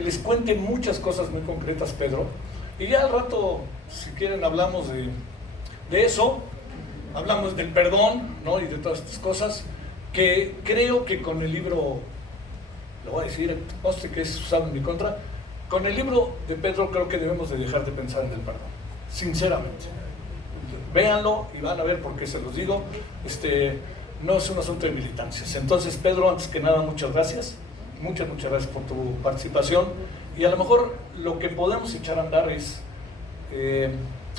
que les cuente muchas cosas muy concretas, Pedro, y ya al rato, si quieren, hablamos de eso, hablamos del perdón, ¿no? Y de todas estas cosas, que creo que con el libro, lo voy a decir, no sé qué es usado en mi contra, con el libro de Pedro creo que debemos de dejar de pensar en el perdón, sinceramente. Véanlo y van a ver por qué se los digo. No es un asunto de militancias. Entonces, Pedro, antes que nada, muchas gracias. Muchas gracias por tu participación. Y a lo mejor lo que podemos echar a andar es,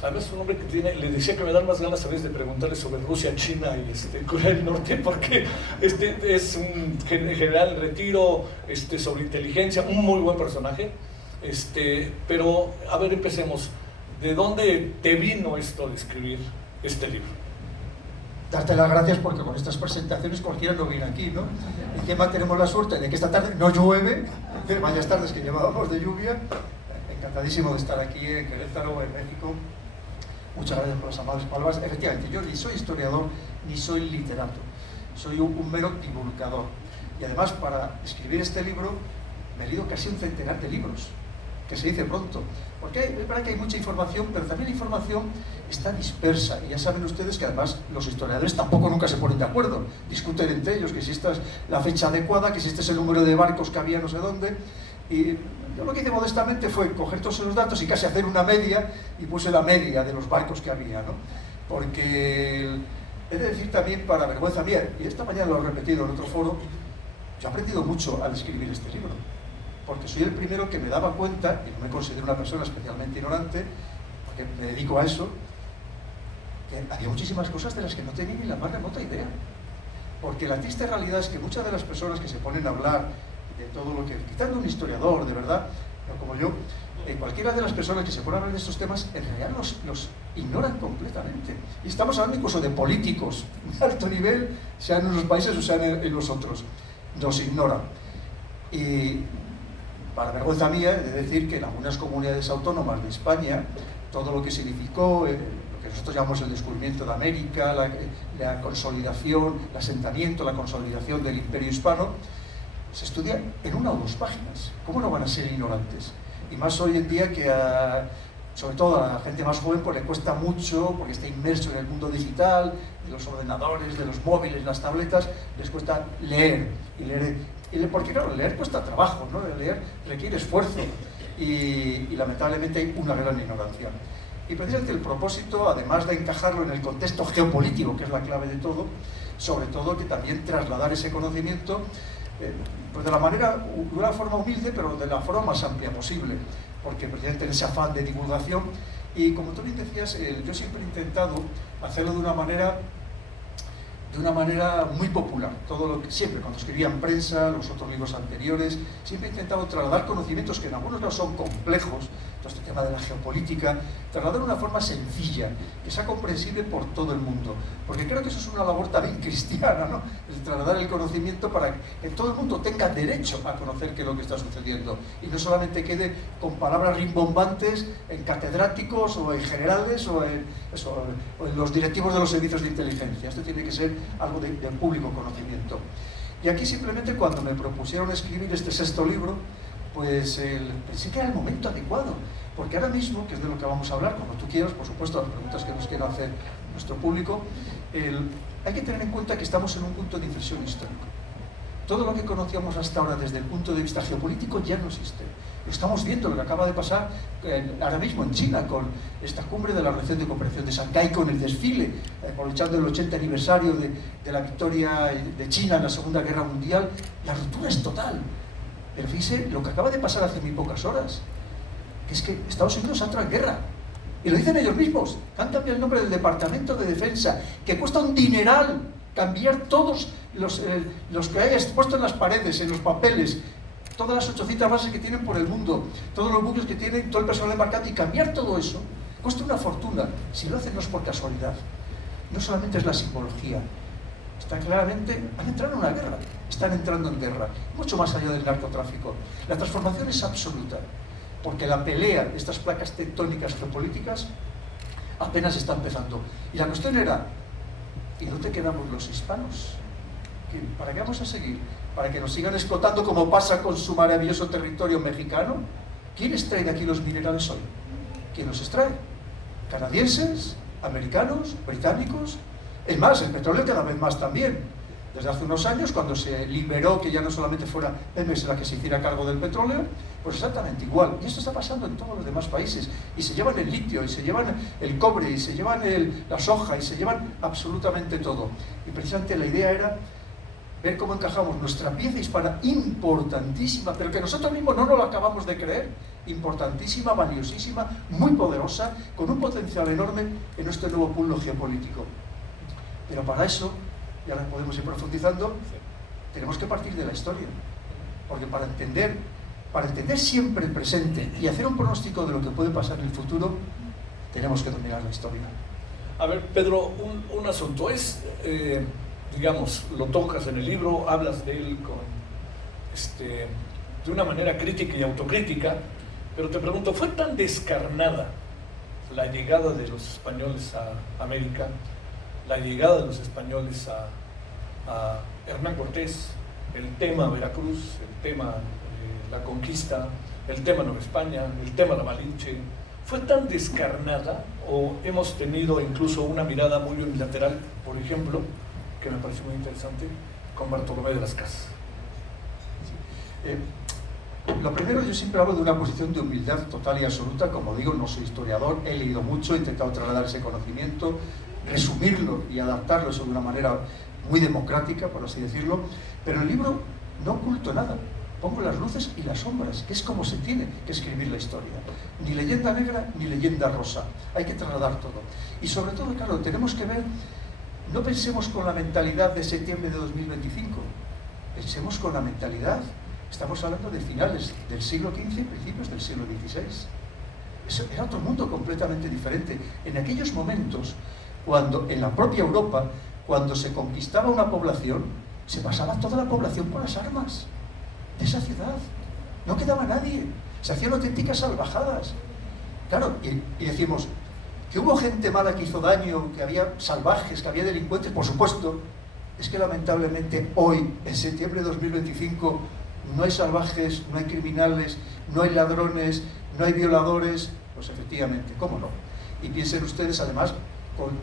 además es un hombre que le decía que me dan más ganas a veces de preguntarle sobre Rusia, China y Corea del Norte, porque es un general en retiro, sobre inteligencia, un muy buen personaje. Pero, a ver, empecemos. ¿De dónde te vino esto de escribir este libro? Darte las gracias porque con estas presentaciones cualquiera no viene aquí, ¿no? Encima tenemos la suerte de que esta tarde no llueve, de varias tardes que llevábamos de lluvia. Encantadísimo de estar aquí en Querétaro, en México. Muchas gracias por las amables palabras. Efectivamente, yo ni soy historiador ni soy literato, soy un mero divulgador. Y además, para escribir este libro, me he leído casi un centenar de libros, que se dice pronto, porque es verdad que hay mucha información, pero también la información está dispersa, y ya saben ustedes que además los historiadores tampoco nunca se ponen de acuerdo, discuten entre ellos que si esta es la fecha adecuada, que si este es el número de barcos que había no sé dónde, y yo lo que hice modestamente fue coger todos los datos y casi hacer una media, y puse la media de los barcos que había, ¿no? Porque he de decir también, para vergüenza mía, y esta mañana lo he repetido en otro foro, yo he aprendido mucho al escribir este libro, porque soy el primero que me daba cuenta, y no me considero una persona especialmente ignorante, porque me dedico a eso, que había muchísimas cosas de las que no tenía ni la más remota idea. Porque la triste realidad es que muchas de las personas que se ponen a hablar de todo lo que, quitando un historiador, de verdad, no como yo, cualquiera de las personas que se ponen a hablar de estos temas, en realidad los ignoran completamente. Y estamos hablando incluso de políticos de alto nivel, sean en los países o sean en los otros. Nos ignoran. Y para vergüenza mía, he de decir que en algunas comunidades autónomas de España, todo lo que significó, lo que nosotros llamamos el descubrimiento de América, la consolidación, el asentamiento, la consolidación del imperio hispano, se estudia en 1 o 2 páginas. ¿Cómo no van a ser ignorantes? Y más hoy en día que, sobre todo a la gente más joven, pues le cuesta mucho, porque está inmerso en el mundo digital, de los ordenadores, de los móviles, las tabletas, les cuesta leer. Porque claro, leer cuesta trabajo, ¿no? Leer requiere esfuerzo y lamentablemente hay una gran ignorancia. Y precisamente el propósito, además de encajarlo en el contexto geopolítico, que es la clave de todo, sobre todo que también trasladar ese conocimiento pues de una forma humilde, pero de la forma más amplia posible, porque precisamente en ese afán de divulgación, y como tú bien decías, yo siempre he intentado hacerlo de una manera muy popular. Siempre, cuando escribía en prensa, los otros libros anteriores, siempre he intentado trasladar conocimientos que en algunos no son complejos, todo este tema de la geopolítica, trasladar de una forma sencilla, que sea comprensible por todo el mundo. Porque creo que eso es una labor también cristiana, ¿no? El trasladar el conocimiento para que todo el mundo tenga derecho a conocer qué es lo que está sucediendo, y no solamente quede con palabras rimbombantes en catedráticos o en generales o en los directivos de los servicios de inteligencia. Esto tiene que ser algo de público conocimiento. Y aquí simplemente cuando me propusieron escribir este 6º libro, pues pensé que era el momento adecuado, porque ahora mismo, que es de lo que vamos a hablar, como tú quieras, por supuesto, las preguntas que nos quiera hacer nuestro público, hay que tener en cuenta que estamos en un punto de inflexión histórico. Todo lo que conocíamos hasta ahora desde el punto de vista geopolítico ya no existe. Estamos viendo lo que acaba de pasar ahora mismo en China con esta cumbre de la Organización de Cooperación de Shanghái, con el desfile, aprovechando el 80 aniversario de la victoria de China en la Segunda Guerra Mundial. La ruptura es total. Pero fíjese lo que acaba de pasar hace muy pocas horas, que es que Estados Unidos entra en guerra. Y lo dicen ellos mismos, han cambiado el nombre del Departamento de Defensa, que cuesta un dineral cambiar todos los que hayas puesto en las paredes, en los papeles, todas las 800 bases que tienen por el mundo, todos los buques que tienen, todo el personal embarcado, y cambiar todo eso cuesta una fortuna. Si lo hacen no es por casualidad, no solamente es la simbología, está claramente, han entrado en una guerra, están entrando en guerra, mucho más allá del narcotráfico. La transformación es absoluta, porque la pelea de estas placas tectónicas geopolíticas apenas está empezando. Y la cuestión era, ¿y dónde quedamos los hispanos? ¿Para qué vamos a seguir? ¿Para que nos sigan explotando como pasa con su maravilloso territorio mexicano? ¿Quién extrae de aquí los minerales hoy? ¿Quién los extrae? ¿Canadienses? ¿Americanos? ¿Británicos? Es más, el petróleo cada vez más también. Desde hace unos años, cuando se liberó que ya no solamente fuera Pemex la que se hiciera cargo del petróleo, pues exactamente igual. Y esto está pasando en todos los demás países. Y se llevan el litio, y se llevan el cobre, y se llevan la soja, y se llevan absolutamente todo. Y precisamente la idea era ver cómo encajamos nuestra pieza hispana importantísima, pero que nosotros mismos no nos lo acabamos de creer, importantísima, valiosísima, muy poderosa, con un potencial enorme en este nuevo pulso geopolítico. Pero para eso, y ahora podemos ir profundizando, tenemos que partir de la historia, porque para entender siempre el presente y hacer un pronóstico de lo que puede pasar en el futuro, tenemos que dominar la historia. A ver, Pedro, un asunto es, digamos, lo tocas en el libro, hablas de él de una manera crítica y autocrítica, pero te pregunto, ¿fue tan descarnada la llegada de los españoles a América, la llegada de los españoles a Hernán Cortés, el tema Veracruz, el tema la conquista, el tema Nueva España, el tema La Malinche? ¿Fue tan descarnada o hemos tenido incluso una mirada muy unilateral, por ejemplo, que me parece muy interesante, con Bartolomé de las Casas? Lo primero, yo siempre hablo de una posición de humildad total y absoluta. Como digo, no soy historiador, he leído mucho, he intentado trasladar ese conocimiento, resumirlo y adaptarlo eso de una manera muy democrática, por así decirlo, pero en el libro no oculto nada, pongo las luces y las sombras, que es como se tiene que escribir la historia. Ni leyenda negra ni leyenda rosa, hay que trasladar todo. Y sobre todo, claro, tenemos que ver, no pensemos con la mentalidad de septiembre de 2025, pensemos con la mentalidad, estamos hablando de finales del siglo XV y principios del siglo XVI. Eso era otro mundo completamente diferente. En aquellos momentos, cuando en la propia Europa, cuando se conquistaba una población, se pasaba toda la población por las armas de esa ciudad. No quedaba nadie. Se hacían auténticas salvajadas. Claro, y decimos, que hubo gente mala que hizo daño, que había salvajes, que había delincuentes, por supuesto. Es que lamentablemente hoy, en septiembre de 2025, no hay salvajes, no hay criminales, no hay ladrones, no hay violadores. Pues efectivamente, ¿cómo no? Y piensen ustedes, además,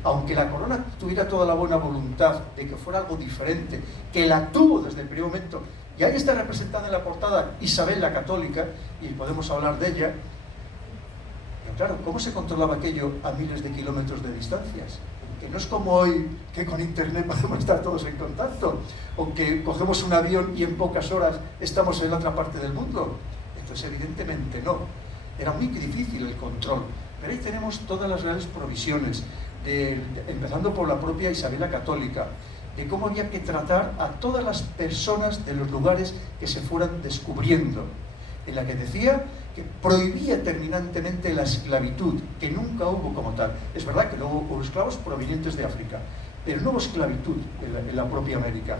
aunque la corona tuviera toda la buena voluntad de que fuera algo diferente, que la tuvo desde el primer momento, y ahí está representada en la portada Isabel la Católica, y podemos hablar de ella, pero claro, ¿cómo se controlaba aquello a miles de kilómetros de distancias? Que no es como hoy, que con internet podemos estar todos en contacto, o que cogemos un avión y en pocas horas estamos en la otra parte del mundo. Entonces, evidentemente no. Era muy difícil el control. Pero ahí tenemos todas las reales provisiones, empezando por la propia Isabel la Católica, de cómo había que tratar a todas las personas de los lugares que se fueran descubriendo, en la que decía que prohibía terminantemente la esclavitud, que nunca hubo como tal. Es verdad que luego hubo esclavos provenientes de África, pero no hubo esclavitud en la propia América,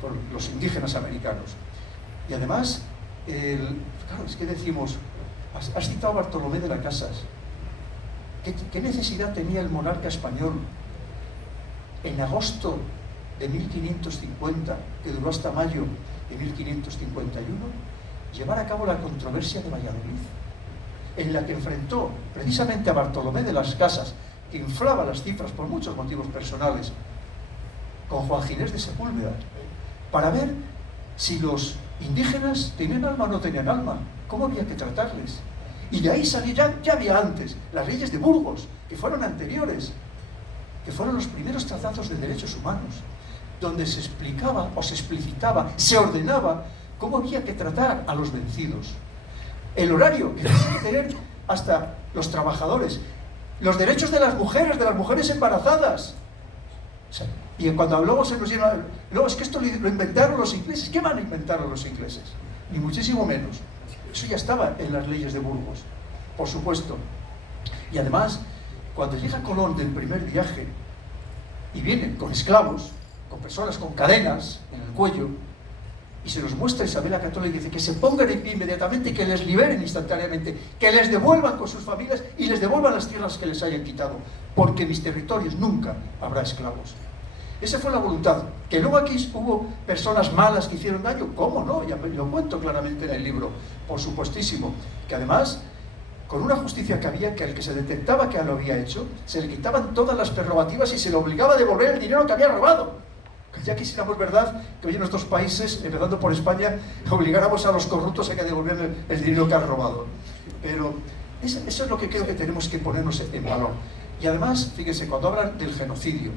por los indígenas americanos. Y además, claro, es que decimos, has citado a Bartolomé de las Casas. ¿Qué necesidad tenía el monarca español en agosto de 1550, que duró hasta mayo de 1551, llevar a cabo la controversia de Valladolid, en la que enfrentó precisamente a Bartolomé de las Casas, que inflaba las cifras por muchos motivos personales, con Juan Ginés de Sepúlveda, para ver si los indígenas tenían alma o no tenían alma, cómo había que tratarles? Y de ahí salió, ya había antes, las leyes de Burgos, que fueron anteriores, que fueron los primeros tratados de derechos humanos, donde se explicaba o se explicitaba, se ordenaba cómo había que tratar a los vencidos. El horario que tenía que tener hasta los trabajadores, los derechos de las mujeres embarazadas. O sea, y cuando luego se nos llena, luego es que esto lo inventaron los ingleses. ¿Qué van a inventar los ingleses? Ni muchísimo menos. Eso ya estaba en las leyes de Burgos, por supuesto. Y además, cuando llega Colón del primer viaje y viene con esclavos, con personas con cadenas en el cuello, y se los muestra Isabel la Católica y dice que se pongan en pie inmediatamente y que les liberen instantáneamente, que les devuelvan con sus familias y les devuelvan las tierras que les hayan quitado, porque en mis territorios nunca habrá esclavos. Esa fue la voluntad. Que luego aquí hubo personas malas que hicieron daño, ¿cómo no? Ya lo cuento claramente en el libro, por supuestísimo. Que además, con una justicia que había, que al que se detectaba que lo había hecho, se le quitaban todas las prerrogativas y se le obligaba a devolver el dinero que había robado. Que ya quisiéramos, ¿verdad?, que hoy en nuestros países, empezando por España, obligáramos a los corruptos a que devolvieran el dinero que han robado. Pero eso es lo que creo que tenemos que ponernos en valor. Y además, fíjense, cuando hablan del genocidio,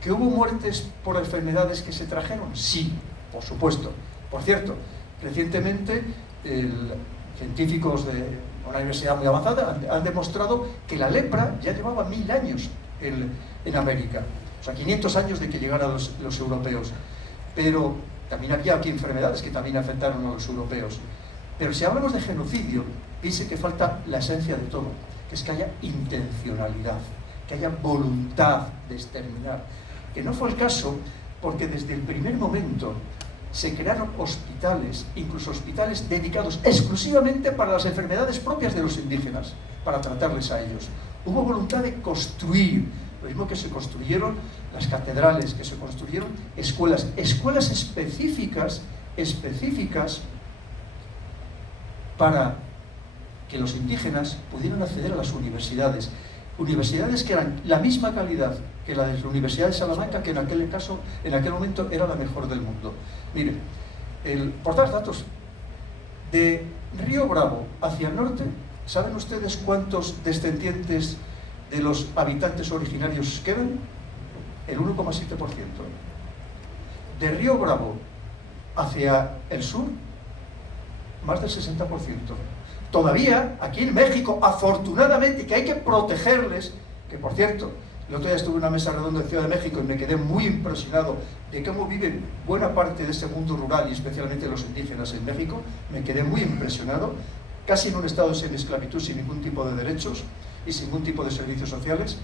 ¿que hubo muertes por enfermedades que se trajeron? Sí, por supuesto. Por cierto, recientemente científicos de una universidad muy avanzada han demostrado que la lepra ya llevaba 1000 años en América. O sea, 500 años de que llegaran los europeos. Pero también había aquí enfermedades que también afectaron a los europeos. Pero si hablamos de genocidio, piense que falta la esencia de todo, que es que haya intencionalidad, que haya voluntad de exterminar. Que no fue el caso porque desde el primer momento se crearon hospitales, incluso hospitales dedicados exclusivamente para las enfermedades propias de los indígenas, para tratarles a ellos. Hubo voluntad de construir, lo mismo que se construyeron las catedrales, que se construyeron escuelas específicas para que los indígenas pudieran acceder a las universidades que eran la misma calidad que la de la Universidad de Salamanca, que en aquel momento era la mejor del mundo. Miren, por dar datos, de Río Bravo hacia el norte, ¿saben ustedes cuántos descendientes de los habitantes originarios quedan? El 1,7%. De Río Bravo hacia el sur, más del 60%. Todavía, aquí en México, afortunadamente, que hay que protegerles, que por cierto, el otro día estuve en una mesa redonda en Ciudad de México y me quedé muy impresionado de cómo viven buena parte de ese mundo rural y especialmente los indígenas en México. Me quedé muy impresionado, casi en un estado de semi-esclavitud, sin ningún tipo de derechos y sin ningún tipo de servicios sociales.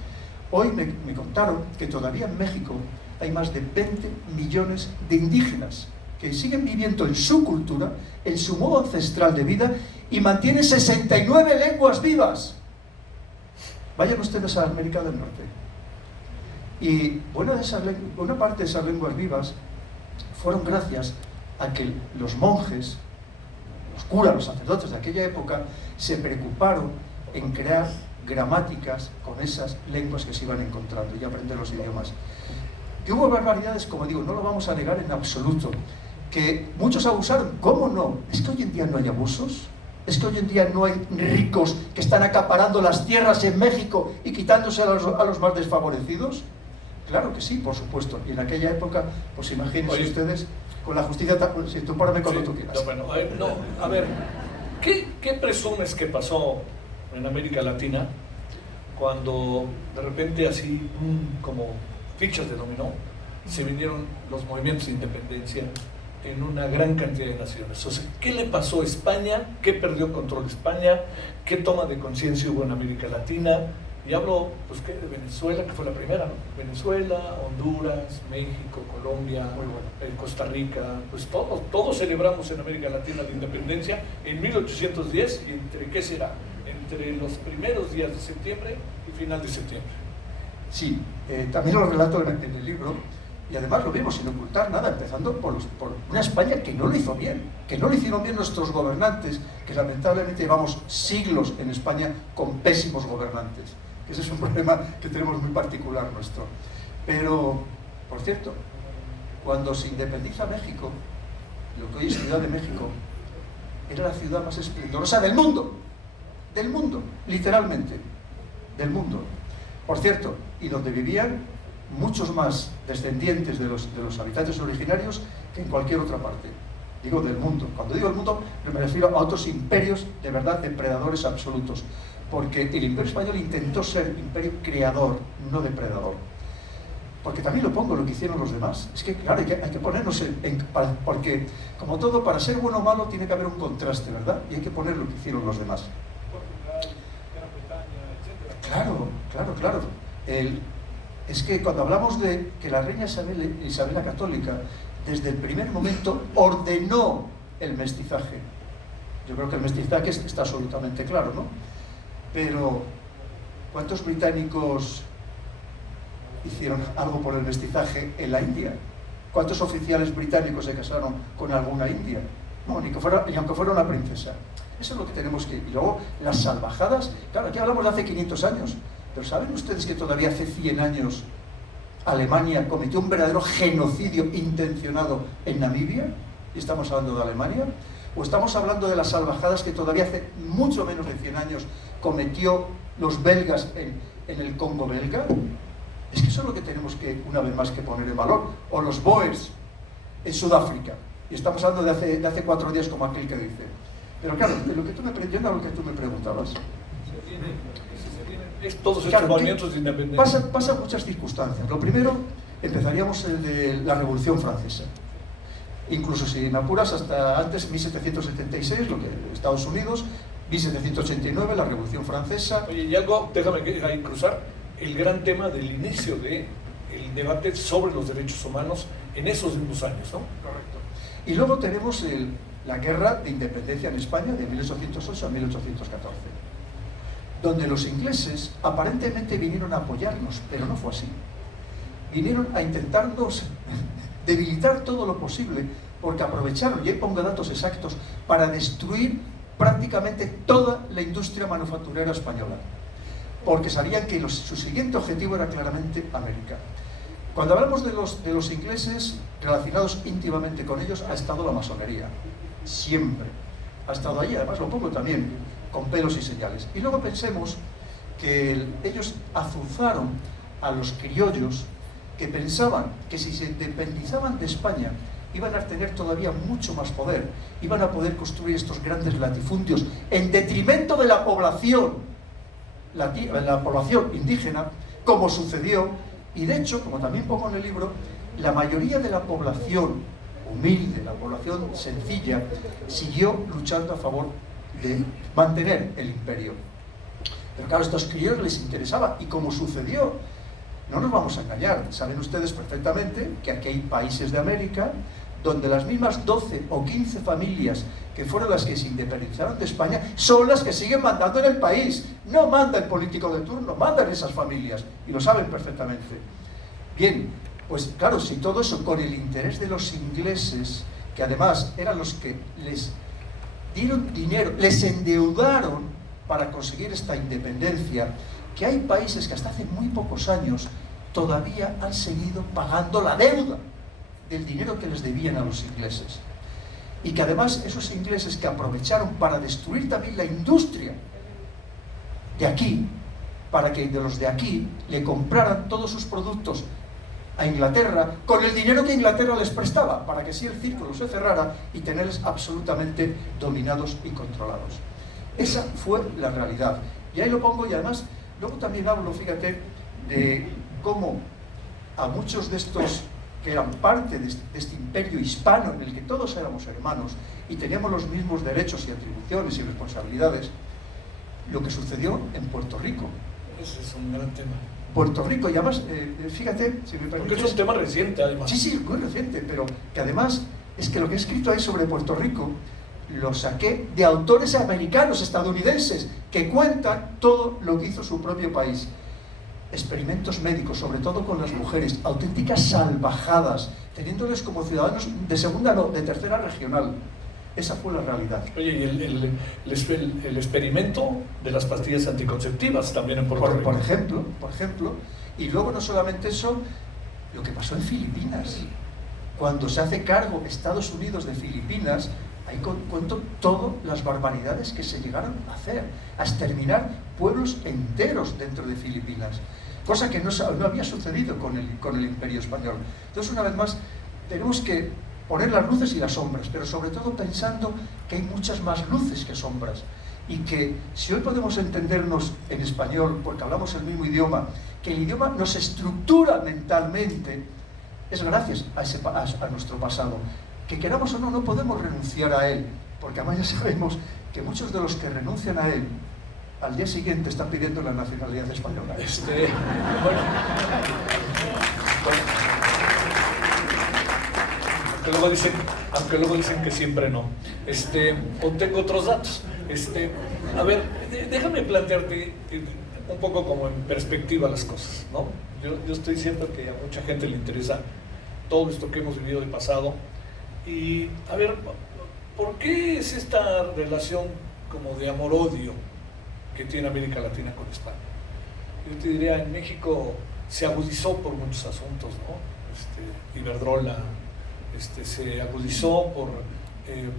Hoy me contaron que todavía en México hay más de 20 millones de indígenas que siguen viviendo en su cultura, en su modo ancestral de vida y mantienen 69 lenguas vivas. Vayan ustedes a América del Norte. Y buena parte de esas lenguas vivas fueron gracias a que los monjes, los curas, los sacerdotes de aquella época se preocuparon en crear gramáticas con esas lenguas que se iban encontrando y aprender los idiomas. Que hubo barbaridades, como digo, no lo vamos a negar en absoluto, que muchos abusaron. ¿Cómo no? ¿Es que hoy en día no hay abusos? ¿Es que hoy en día no hay ricos que están acaparando las tierras en México y quitándose a los más desfavorecidos? Claro que sí, por supuesto. Y en aquella época, pues imagínense ustedes, con la justicia, si tú párame cuando tú quieras. A ver, ¿qué presumes que pasó en América Latina cuando de repente así, como fichas de dominó, se vinieron los movimientos de independencia en una gran cantidad de naciones? O sea, ¿qué le pasó a España? ¿Qué perdió control España? ¿Qué toma de conciencia hubo en América Latina? Y hablo, pues, de Venezuela, que fue la primera, ¿no? Venezuela, Honduras, México, Colombia, Costa Rica, pues todos celebramos en América Latina la independencia en 1810, y ¿entre qué será? Entre los primeros días de septiembre y final de septiembre. Sí, también lo relato en el libro, y además lo vimos sin ocultar nada, empezando por una España que no lo hizo bien, que no lo hicieron bien nuestros gobernantes, que lamentablemente llevamos siglos en España con pésimos gobernantes. Ese es un problema que tenemos muy particular nuestro. Pero, por cierto, cuando se independiza México, lo que hoy es Ciudad de México, era la ciudad más esplendorosa del mundo, literalmente, del mundo. Por cierto, y donde vivían muchos más descendientes de los habitantes originarios que en cualquier otra parte. Digo del mundo. Cuando digo el mundo, me refiero a otros imperios de verdad depredadores absolutos. Porque el imperio español intentó ser imperio creador, no depredador. Porque también lo pongo lo que hicieron los demás. Es que, claro, hay que ponernos porque, como todo, para ser bueno o malo tiene que haber un contraste, ¿verdad? Y hay que poner lo que hicieron los demás. Claro. Es que cuando hablamos de que la reina Isabel la Católica, desde el primer momento ordenó el mestizaje. Yo creo que el mestizaje está absolutamente claro, ¿no? Pero, ¿cuántos británicos hicieron algo por el mestizaje en la India? ¿Cuántos oficiales británicos se casaron con alguna india? No, ni aunque fuera una princesa. Eso es lo que tenemos que... Y luego, las salvajadas, claro, aquí hablamos de hace 500 años, pero ¿saben ustedes que todavía hace 100 años Alemania cometió un verdadero genocidio intencionado en Namibia? ¿Y estamos hablando de Alemania? ¿O estamos hablando de las salvajadas que todavía hace mucho menos de 100 años cometió los belgas en el Congo belga? Es que eso es lo que tenemos que, una vez más, que poner en valor. O los Boers en Sudáfrica. Y estamos hablando de hace 4 días, como aquel que dice. Pero claro, de lo que tú me preguntabas. Todos estos movimientos de independencia. Pasan muchas circunstancias. Lo primero, empezaríamos el de la Revolución Francesa. Incluso si me apuras hasta antes, 1776, lo que Estados Unidos, 1789, la Revolución Francesa. Oye, y algo, déjame ahí cruzar, el gran tema del inicio del debate sobre los derechos humanos en esos mismos años, ¿no? Correcto. Y luego tenemos la Guerra de Independencia en España de 1808 a 1814, donde los ingleses aparentemente vinieron a apoyarnos, pero no fue así. Vinieron a intentarnos debilitar todo lo posible, porque aprovecharon, y ahí pongo datos exactos, para destruir prácticamente toda la industria manufacturera española, porque sabían que su siguiente objetivo era claramente América. Cuando hablamos de los ingleses, relacionados íntimamente con ellos, ha estado la masonería, siempre. Ha estado ahí, además lo pongo también, con pelos y señales. Y luego pensemos que ellos azuzaron a los criollos que pensaban que si se independizaban de España iban a tener todavía mucho más poder, iban a poder construir estos grandes latifundios en detrimento de la población indígena, como sucedió, y de hecho, como también pongo en el libro, la mayoría de la población humilde, la población sencilla, siguió luchando a favor de mantener el imperio. Pero claro, a estos criollos les interesaba, y como sucedió, no nos vamos a engañar, saben ustedes perfectamente que aquí hay países de América donde las mismas 12 o 15 familias que fueron las que se independizaron de España son las que siguen mandando en el país. No manda el político de turno, mandan esas familias, y lo saben perfectamente. Bien, pues claro, si todo eso con el interés de los ingleses, que además eran los que les dieron dinero, les endeudaron para conseguir esta independencia, que hay países que hasta hace muy pocos años todavía han seguido pagando la deuda del dinero que les debían a los ingleses. Y que además esos ingleses que aprovecharon para destruir también la industria de aquí, para que de los de aquí le compraran todos sus productos a Inglaterra con el dinero que Inglaterra les prestaba, para que así el círculo se cerrara y tenerles absolutamente dominados y controlados. Esa fue la realidad. Y ahí lo pongo, y además luego también hablo, fíjate, de cómo a muchos de estos que eran parte de este imperio hispano en el que todos éramos hermanos y teníamos los mismos derechos y atribuciones y responsabilidades, lo que sucedió en Puerto Rico. Ese es un gran tema. Puerto Rico, y además, fíjate, si me permites... Porque es un tema reciente, además. Sí, muy reciente, pero que además es que lo que he escrito ahí sobre Puerto Rico lo saqué de autores americanos, estadounidenses, que cuentan todo lo que hizo su propio país. Experimentos médicos, sobre todo con las mujeres, auténticas salvajadas, teniéndoles como ciudadanos de segunda, no, de tercera regional. Esa fue la realidad. Oye, y el experimento de las pastillas anticonceptivas también en Puerto Rico. Por ejemplo, y luego no solamente eso, lo que pasó en Filipinas. Cuando se hace cargo Estados Unidos de Filipinas, ahí cuento todas las barbaridades que se llegaron a hacer, a exterminar pueblos enteros dentro de Filipinas, cosa que no había sucedido con el Imperio Español. Entonces, una vez más, tenemos que poner las luces y las sombras, pero sobre todo pensando que hay muchas más luces que sombras, y que si hoy podemos entendernos en español, porque hablamos el mismo idioma, que el idioma nos estructura mentalmente, es gracias a nuestro pasado. Que queramos o no, no podemos renunciar a él, porque además ya sabemos que muchos de los que renuncian a él, al día siguiente están pidiendo la nacionalidad española. Aunque luego dicen que siempre no. Obtengo otros datos. A ver, déjame plantearte un poco como en perspectiva las cosas, ¿no? yo estoy cierto que a mucha gente le interesa todo esto que hemos vivido de pasado. Y, a ver, ¿por qué es esta relación como de amor-odio que tiene América Latina con España? Yo te diría, en México se agudizó por muchos asuntos, ¿no? Iberdrola, se agudizó por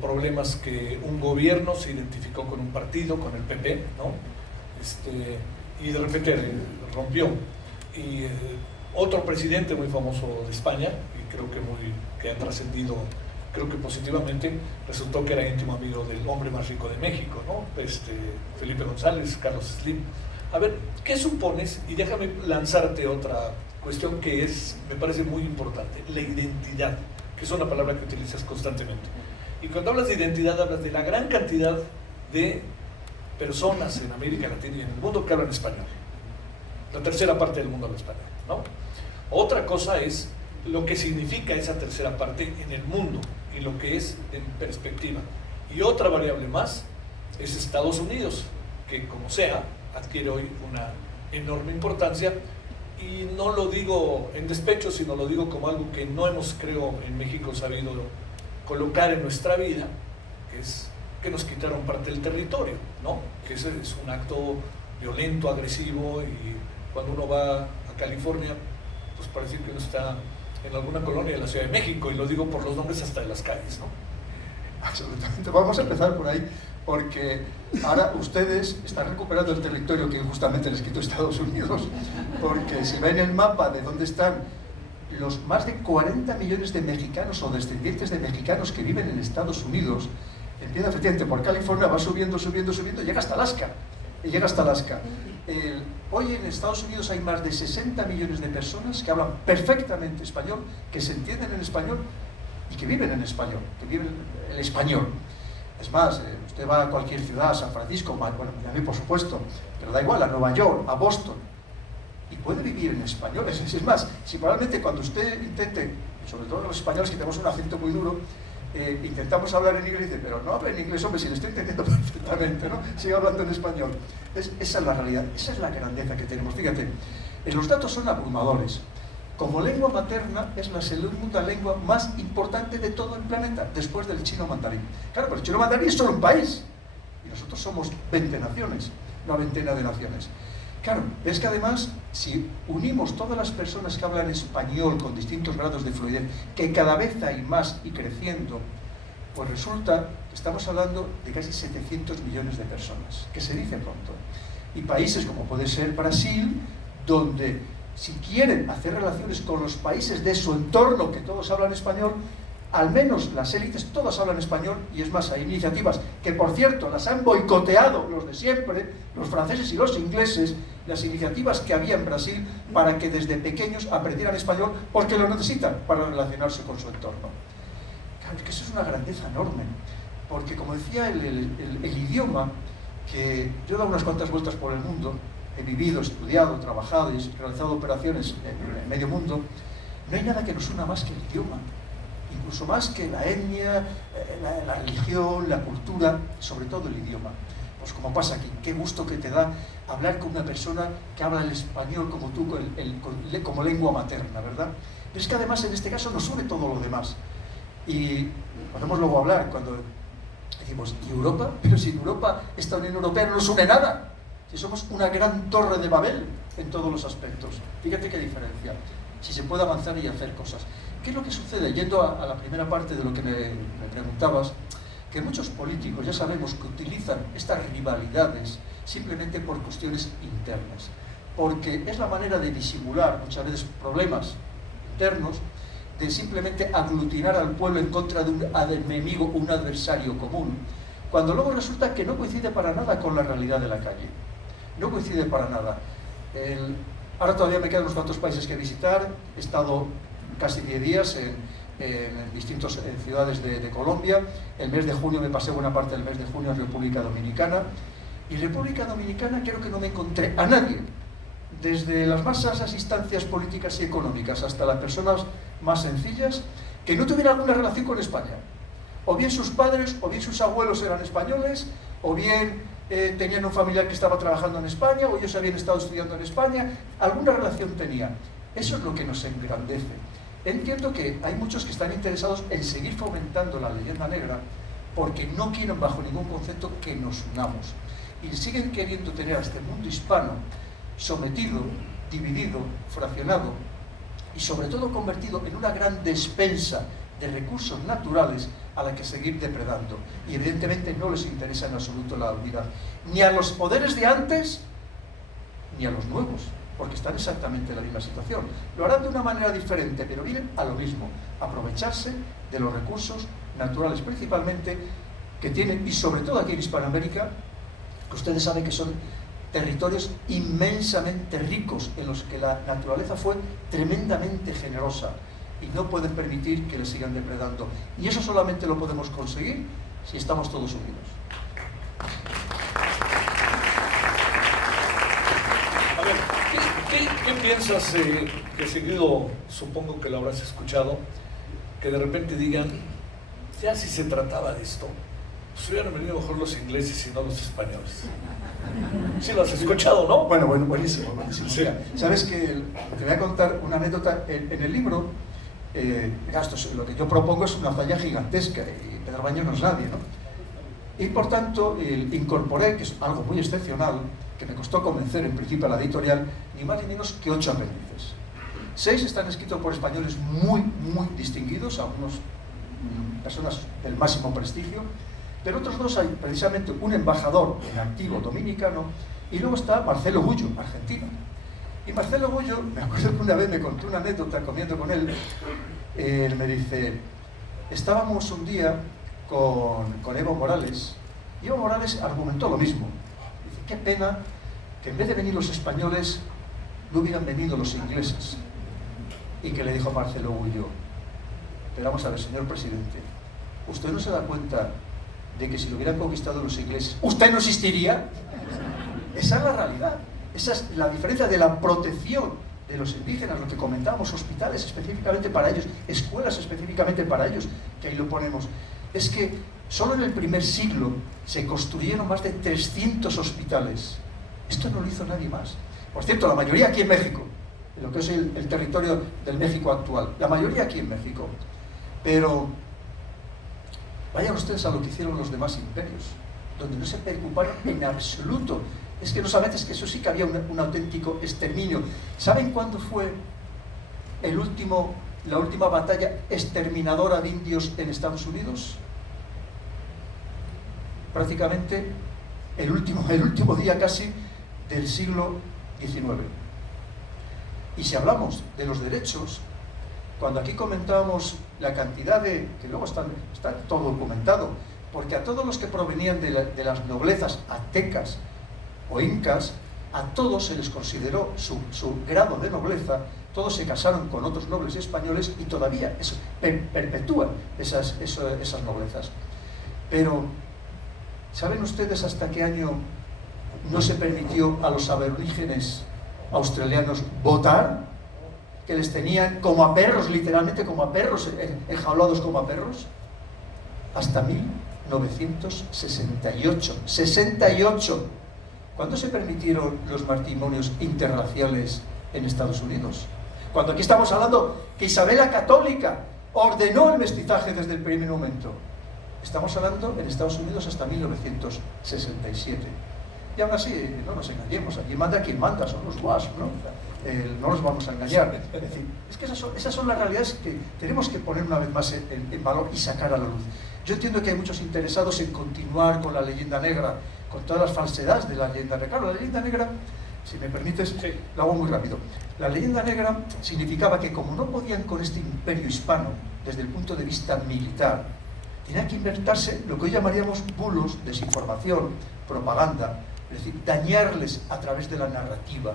problemas que un gobierno se identificó con un partido, con el PP, ¿no? Y de repente rompió. Y otro presidente muy famoso de España, y creo que ha trascendido, creo que positivamente, resultó que era íntimo amigo del hombre más rico de México, ¿no? Felipe González, Carlos Slim. A ver, ¿qué supones? Y déjame lanzarte otra cuestión que me parece muy importante, la identidad, que es una palabra que utilizas constantemente. Y cuando hablas de identidad, hablas de la gran cantidad de personas en América Latina y en el mundo que hablan español. La tercera parte del mundo habla español, ¿no? Otra cosa es lo que significa esa tercera parte en el mundo y lo que es en perspectiva. Y otra variable más es Estados Unidos, que como sea, adquiere hoy una enorme importancia, y no lo digo en despecho, sino lo digo como algo que no hemos, creo, en México sabido colocar en nuestra vida, que es que nos quitaron parte del territorio, ¿no? Que ese es un acto violento, agresivo, y cuando uno va a California, pues parece que uno está en alguna colonia de la Ciudad de México, y lo digo por los nombres hasta de las calles, ¿no? Absolutamente. Vamos a empezar por ahí, porque ahora ustedes están recuperando el territorio que justamente les quitó Estados Unidos, porque si ven el mapa de dónde están los más de 40 millones de mexicanos o descendientes de mexicanos que viven en Estados Unidos, empieza efectivamente por California, va subiendo, y llega hasta Alaska. Hoy en Estados Unidos hay más de 60 millones de personas que hablan perfectamente español, que se entienden en español y que viven en español, que viven el español. Es más, usted va a cualquier ciudad, a San Francisco, bueno, a mí por supuesto, pero da igual, a Nueva York, a Boston, y puede vivir en español. Es más, si probablemente cuando usted intente, sobre todo los españoles que tenemos un acento muy duro, intentamos hablar en inglés, pero no habla en inglés, hombre, si le estoy entendiendo perfectamente, ¿no? Sigue hablando en español. Esa es la realidad, esa es la grandeza que tenemos. Fíjate, los datos son abrumadores. Como lengua materna es la segunda lengua más importante de todo el planeta, después del chino mandarín. Claro, pero el chino mandarín es solo un país, y nosotros somos 20 naciones, una veintena de naciones. Claro, es que además, si unimos todas las personas que hablan español con distintos grados de fluidez, que cada vez hay más y creciendo, pues resulta que estamos hablando de casi 700 millones de personas, que se dice pronto. Y países como puede ser Brasil, donde si quieren hacer relaciones con los países de su entorno, que todos hablan español, al menos las élites todas hablan español, y es más, hay iniciativas que, por cierto, las han boicoteado los de siempre, los franceses y los ingleses, las iniciativas que había en Brasil para que desde pequeños aprendieran español, porque lo necesitan para relacionarse con su entorno. Claro, es que eso es una grandeza enorme, porque como decía el idioma, que yo he dado unas cuantas vueltas por el mundo, he vivido, estudiado, trabajado y realizado operaciones en el medio mundo, no hay nada que nos una más que el idioma. Incluso más que la etnia, la religión, la cultura, sobre todo el idioma. Pues como pasa aquí, qué gusto que te da hablar con una persona que habla el español como tú, como lengua materna, ¿verdad? Pero es que además en este caso nos une todo lo demás. Y podemos luego hablar cuando decimos, ¿y Europa? Pero si en Europa, esta Unión Europea no nos une nada. Si somos una gran torre de Babel en todos los aspectos. Fíjate qué diferencia. Si se puede avanzar y hacer cosas. ¿Qué es lo que sucede? Yendo a la primera parte de lo que me preguntabas, que muchos políticos ya sabemos que utilizan estas rivalidades simplemente por cuestiones internas, porque es la manera de disimular muchas veces problemas internos, de simplemente aglutinar al pueblo en contra de un enemigo, un adversario común, cuando luego resulta que no coincide para nada con la realidad de la calle, no coincide para nada. Ahora todavía me quedan unos cuantos países que visitar, he estado casi 10 días en distintas ciudades de Colombia. El mes de junio me pasé buena parte del mes de junio en República Dominicana. Y en República Dominicana creo que no me encontré a nadie, desde las más altas instancias políticas y económicas hasta las personas más sencillas, que no tuviera alguna relación con España. O bien sus padres, o bien sus abuelos eran españoles, o bien tenían un familiar que estaba trabajando en España, o ellos habían estado estudiando en España, alguna relación tenían. Eso es lo que nos engrandece. Entiendo que hay muchos que están interesados en seguir fomentando la leyenda negra porque no quieren bajo ningún concepto que nos unamos. Y siguen queriendo tener a este mundo hispano sometido, dividido, fraccionado y sobre todo convertido en una gran despensa de recursos naturales a la que seguir depredando. Y evidentemente no les interesa en absoluto la unidad, ni a los poderes de antes, ni a los nuevos, porque están exactamente en la misma situación. Lo harán de una manera diferente, pero vienen a lo mismo, aprovecharse de los recursos naturales principalmente que tienen, y sobre todo aquí en Hispanoamérica, que ustedes saben que son territorios inmensamente ricos en los que la naturaleza fue tremendamente generosa y no pueden permitir que les sigan depredando. Y eso solamente lo podemos conseguir si estamos todos unidos. A ver, ¿qué piensas que seguido, supongo que lo habrás escuchado, que de repente digan, ya si se trataba de esto, pues hubieran venido mejor los ingleses y no los españoles? Sí lo has escuchado, ¿no? Bueno, buenísimo. Sí. Sabes que te voy a contar una anécdota en el libro. Lo que yo propongo es una falla gigantesca y Pedro Baños no es nadie, ¿no? Y por tanto incorporé, que es algo muy excepcional, que me costó convencer en principio a la editorial, ni más ni menos que 8 apéndices. 6 están escritos por españoles muy distinguidos, algunos personas del máximo prestigio, pero otros 2 hay precisamente un embajador en activo dominicano, y luego está Marcelo Gullo, argentino. Y Marcelo Gullo, me acuerdo que una vez me contó una anécdota comiendo con él. Él me dice, estábamos un día con Evo Morales, y Evo Morales argumentó lo mismo. Dice, qué pena que en vez de venir los españoles, no hubieran venido los ingleses. Y que le dijo a Marcelo Gullo, pero vamos a ver, señor presidente, ¿usted no se da cuenta de que si lo hubieran conquistado los ingleses, usted no existiría? Esa es la realidad. Esa es la diferencia de la protección de los indígenas, lo que comentábamos, hospitales específicamente para ellos, escuelas específicamente para ellos, que ahí lo ponemos. Es que solo en el primer siglo se construyeron más de 300 hospitales. Esto no lo hizo nadie más. Por cierto, la mayoría aquí en México, en lo que es el territorio del México actual, la mayoría aquí en México. Pero vayan ustedes a lo que hicieron los demás imperios, donde no se preocuparon en absoluto. Es que no saben, es que eso sí que había un auténtico exterminio. ¿Saben cuándo fue la última batalla exterminadora de indios en Estados Unidos? Prácticamente el último día casi del siglo XIX. Y si hablamos de los derechos, cuando aquí comentábamos la cantidad que luego está todo documentado, porque a todos los que provenían de las noblezas aztecas o incas, a todos se les consideró su grado de nobleza, todos se casaron con otros nobles españoles y todavía perpetúan esas noblezas. Pero, ¿saben ustedes hasta qué año no se permitió a los aborígenes australianos votar? Que les tenían como a perros, literalmente como a perros, enjaulados como a perros. Hasta 1968. ¡68! ¿Cuándo se permitieron los matrimonios interraciales en Estados Unidos? Cuando aquí estamos hablando que Isabel la Católica ordenó el mestizaje desde el primer momento. Estamos hablando en Estados Unidos hasta 1967. Y aún así, no nos engañemos, aquí manda quien manda, son los WASP, ¿no? No los vamos a engañar. Es decir, es que esas son las realidades que tenemos que poner una vez más en valor y sacar a la luz. Yo entiendo que hay muchos interesados en continuar con la leyenda negra, con todas las falsedades de la leyenda negra. Claro, la leyenda negra, si me permites, sí, lo hago muy rápido. La leyenda negra significaba que como no podían con este imperio hispano, desde el punto de vista militar, tenía que inventarse lo que hoy llamaríamos bulos, desinformación, propaganda, es decir, dañarles a través de la narrativa.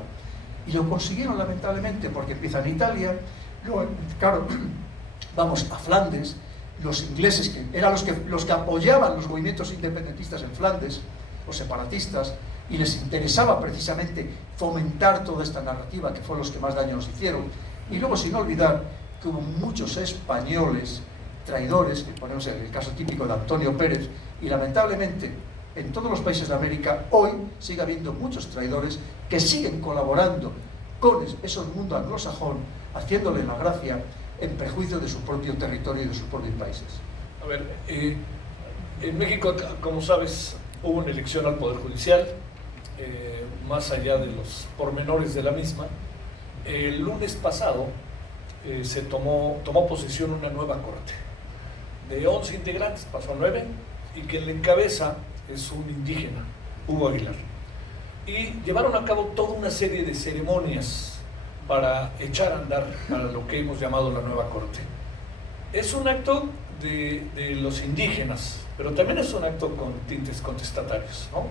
Y lo consiguieron lamentablemente, porque empieza en Italia, luego, claro, vamos a Flandes, los ingleses, que eran los que apoyaban los movimientos independentistas en Flandes, los separatistas, y les interesaba precisamente fomentar toda esta narrativa, que fueron los que más daño nos hicieron. Y luego, sin olvidar que hubo muchos españoles traidores, que ponemos el caso típico de Antonio Pérez, y lamentablemente en todos los países de América hoy sigue habiendo muchos traidores que siguen colaborando con esos mundos anglosajón, haciéndole la gracia en prejuicio de su propio territorio y de sus propios países. A ver, en México, como sabes, hubo una elección al Poder Judicial, más allá de los pormenores de la misma. El lunes pasado se tomó posesión una nueva corte. De 11 integrantes pasó a 9, y quien le encabeza es un indígena, Hugo Aguilar. Y llevaron a cabo toda una serie de ceremonias para echar a andar para lo que hemos llamado la nueva corte. Es un acto de los indígenas, pero también es un acto con tintes contestatarios, ¿no?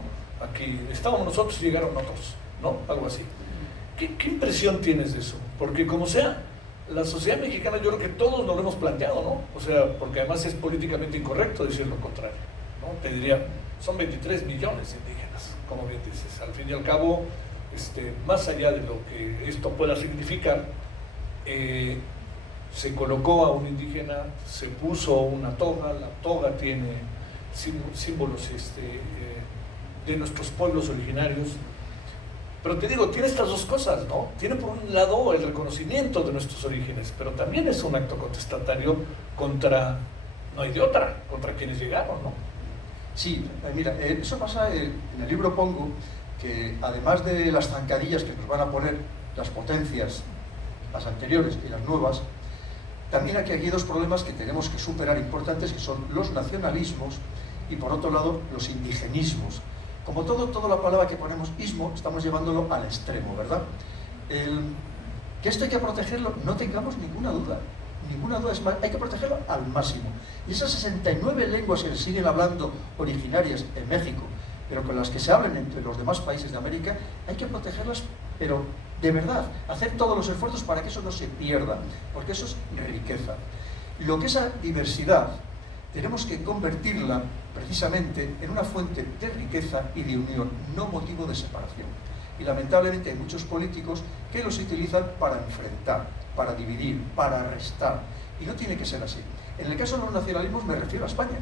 Aquí estábamos nosotros y llegaron otros, ¿no? Algo así. ¿Qué impresión tienes de eso? Porque como sea, la sociedad mexicana, yo creo que todos nos lo hemos planteado, ¿no? O sea, porque además es políticamente incorrecto decir lo contrario, ¿no? Te diría, son 23 millones de indígenas, como bien dices. Al fin y al cabo, más allá de lo que esto pueda significar, se colocó a un indígena, se puso una toga, la toga tiene símbolos de nuestros pueblos originarios. Pero te digo, tiene estas dos cosas, ¿no? Tiene por un lado el reconocimiento de nuestros orígenes, pero también es un acto contestatario contra, no hay de otra, contra quienes llegaron, ¿no? Sí, mira, eso pasa en el libro pongo que además de las zancadillas que nos van a poner las potencias, las anteriores y las nuevas, también aquí hay dos problemas que tenemos que superar importantes, que son los nacionalismos y por otro lado los indigenismos. Como toda la palabra que ponemos ismo, estamos llevándolo al extremo, ¿verdad? Que esto hay que protegerlo, no tengamos ninguna duda, es más, hay que protegerlo al máximo. Y esas 69 lenguas que se siguen hablando originarias en México, pero con las que se hablan entre los demás países de América, hay que protegerlas, pero de verdad, hacer todos los esfuerzos para que eso no se pierda, porque eso es riqueza. Lo que esa diversidad tenemos que convertirla precisamente en una fuente de riqueza y de unión, no motivo de separación. Y lamentablemente hay muchos políticos que los utilizan para enfrentar, para dividir, para restar. Y no tiene que ser así. En el caso de los nacionalismos me refiero a España.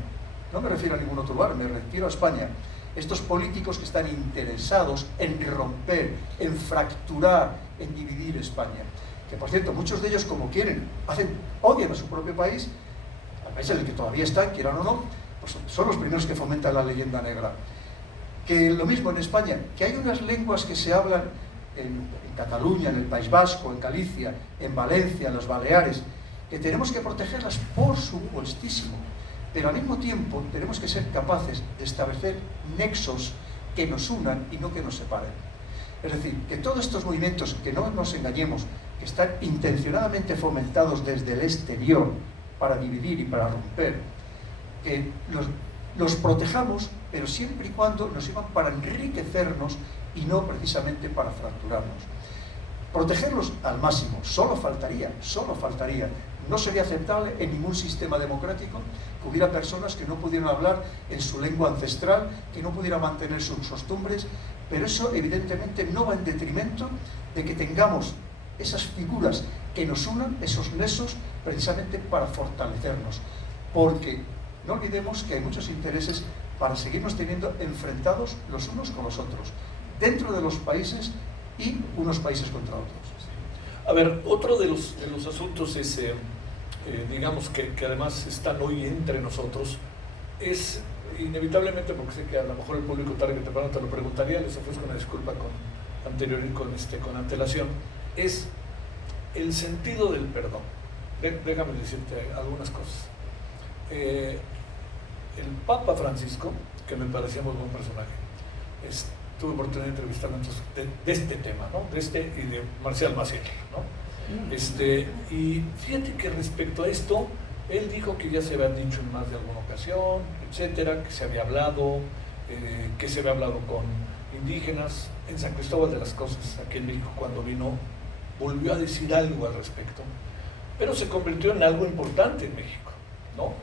No me refiero a ningún otro lugar, me refiero a España. Estos políticos que están interesados en romper, en fracturar, en dividir España. Que por cierto, muchos de ellos como quieren, odian a su propio país, al país en el que todavía están, quieran o no, pues son los primeros que fomentan la leyenda negra. Que lo mismo en España, que hay unas lenguas que se hablan en Cataluña, en el País Vasco, en Galicia, en Valencia, en las Baleares, que tenemos que protegerlas, por supuestísimo, pero al mismo tiempo tenemos que ser capaces de establecer nexos que nos unan y no que nos separen. Es decir, que todos estos movimientos, que no nos engañemos, que están intencionadamente fomentados desde el exterior para dividir y para romper, que los protejamos, pero siempre y cuando nos sirvan para enriquecernos y no precisamente para fracturarnos. Protegerlos al máximo, solo faltaría. No sería aceptable en ningún sistema democrático que hubiera personas que no pudieran hablar en su lengua ancestral, que no pudieran mantener sus costumbres, pero eso evidentemente no va en detrimento de que tengamos esas figuras que nos unan, esos nexos, precisamente para fortalecernos. Porque no olvidemos que hay muchos intereses para seguirnos teniendo enfrentados los unos con los otros, dentro de los países y unos países contra otros. A ver, otro de los asuntos es, digamos que además están hoy entre nosotros, es inevitablemente, porque sé que a lo mejor el público tarde que temprano te lo preguntaría, les ofrezco una disculpa con antelación, es el sentido del perdón. Déjame decirte algunas cosas. El Papa Francisco, que me parecía muy buen personaje, tuve oportunidad de entrevistarlo de este tema, ¿no? De y de Marcial Maciel, ¿no? Y fíjate que respecto a esto, él dijo que ya se había dicho en más de alguna ocasión, etcétera, que se había hablado con indígenas. En San Cristóbal de las Casas, aquí en México, cuando vino, volvió a decir algo al respecto, pero se convirtió en algo importante en México, ¿no?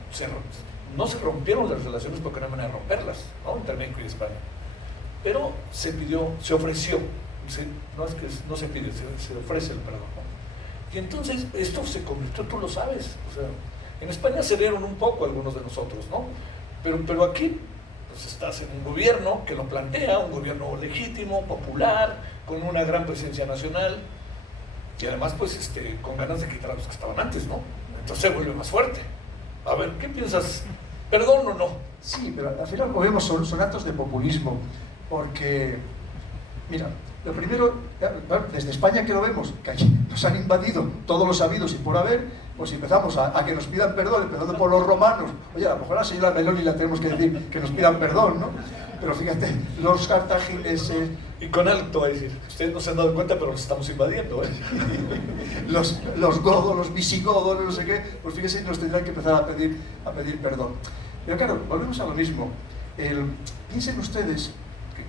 No se rompieron las relaciones porque no hay manera de romperlas, ¿no? Entre México y España. Pero se ofreció, no se pide, se ofrece el perdón, ¿no? Y entonces esto se convirtió, tú lo sabes, o sea, en España cedieron un poco algunos de nosotros, ¿no? Pero aquí pues estás en un gobierno que lo plantea, un gobierno legítimo, popular, con una gran presencia nacional, y además pues con ganas de quitar a los que estaban antes, ¿no? Entonces se vuelve más fuerte. A ver, ¿qué piensas? ¿Perdón o no? Sí, pero al final, como vemos, son actos de populismo, porque, mira, lo primero, desde España que lo vemos, que aquí nos han invadido todos los habidos y por haber, pues empezamos a que nos pidan perdón, empezando por los romanos. Oye, a lo mejor a la señora Meloni la tenemos que decir que nos pidan perdón, ¿no? Pero fíjate, los cartagineses... Y con alto a decir, ustedes no se han dado cuenta, pero los estamos invadiendo, ¿eh? los godos, los visigodos, no sé qué, pues fíjense, nos tendrán que empezar a pedir perdón. Pero claro, volvemos a lo mismo. Piensen ustedes que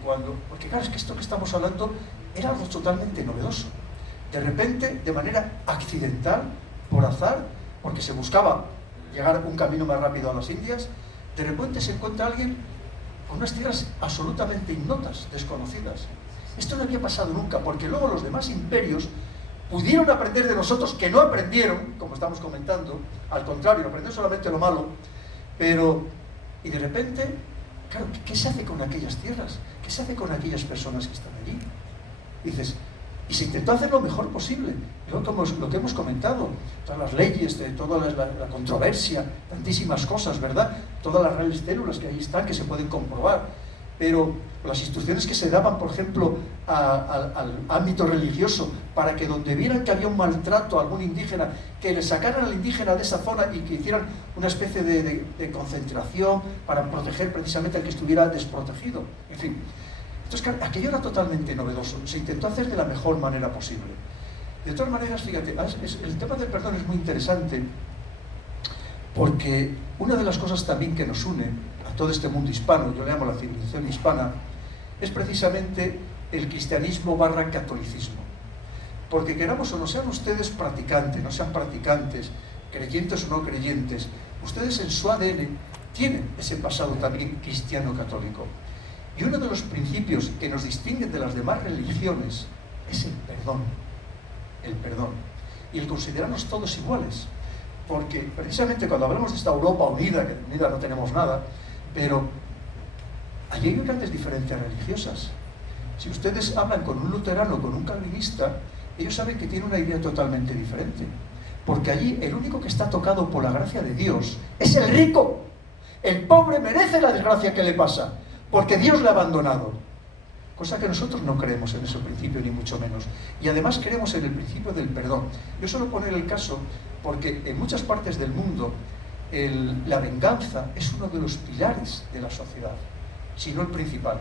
porque claro, es que esto que estamos hablando era algo totalmente novedoso. De repente, de manera accidental, por azar, porque se buscaba llegar un camino más rápido a las Indias, de repente se encuentra alguien con unas tierras absolutamente ignotas, desconocidas. Esto no había pasado nunca, porque luego los demás imperios pudieron aprender de nosotros, que no aprendieron, como estamos comentando, al contrario, aprendieron solamente lo malo, y de repente, claro, ¿qué se hace con aquellas tierras? ¿Qué se hace con aquellas personas que están allí? Dices, y se intentó hacer lo mejor posible, lo que hemos comentado, todas las leyes, toda la controversia, tantísimas cosas, ¿verdad? Todas las reales células que ahí están, que se pueden comprobar, pero las instrucciones que se daban, por ejemplo, al ámbito religioso, para que donde vieran que había un maltrato a algún indígena, que le sacaran al indígena de esa zona y que hicieran una especie de concentración para proteger precisamente al que estuviera desprotegido, en fin. Entonces, aquello era totalmente novedoso, se intentó hacer de la mejor manera posible. De todas maneras, fíjate, el tema del perdón es muy interesante, porque una de las cosas también que nos une a todo este mundo hispano, yo le llamo la civilización hispana, es precisamente el cristianismo / catolicismo. Porque queramos o no, sean ustedes practicantes, no sean practicantes, creyentes o no creyentes, ustedes en su ADN tienen ese pasado también cristiano-católico. Y uno de los principios que nos distinguen de las demás religiones es el perdón. El perdón. Y el considerarnos todos iguales. Porque precisamente cuando hablamos de esta Europa unida, que unida no tenemos nada, pero allí hay grandes diferencias religiosas. Si ustedes hablan con un luterano, con un calvinista, ellos saben que tienen una idea totalmente diferente. Porque allí el único que está tocado por la gracia de Dios es el rico. El pobre merece la desgracia que le pasa, porque Dios le ha abandonado. Cosa que nosotros no creemos en ese principio, ni mucho menos. Y además creemos en el principio del perdón. Yo suelo poner el caso porque en muchas partes del mundo la venganza es uno de los pilares de la sociedad, si no el principal.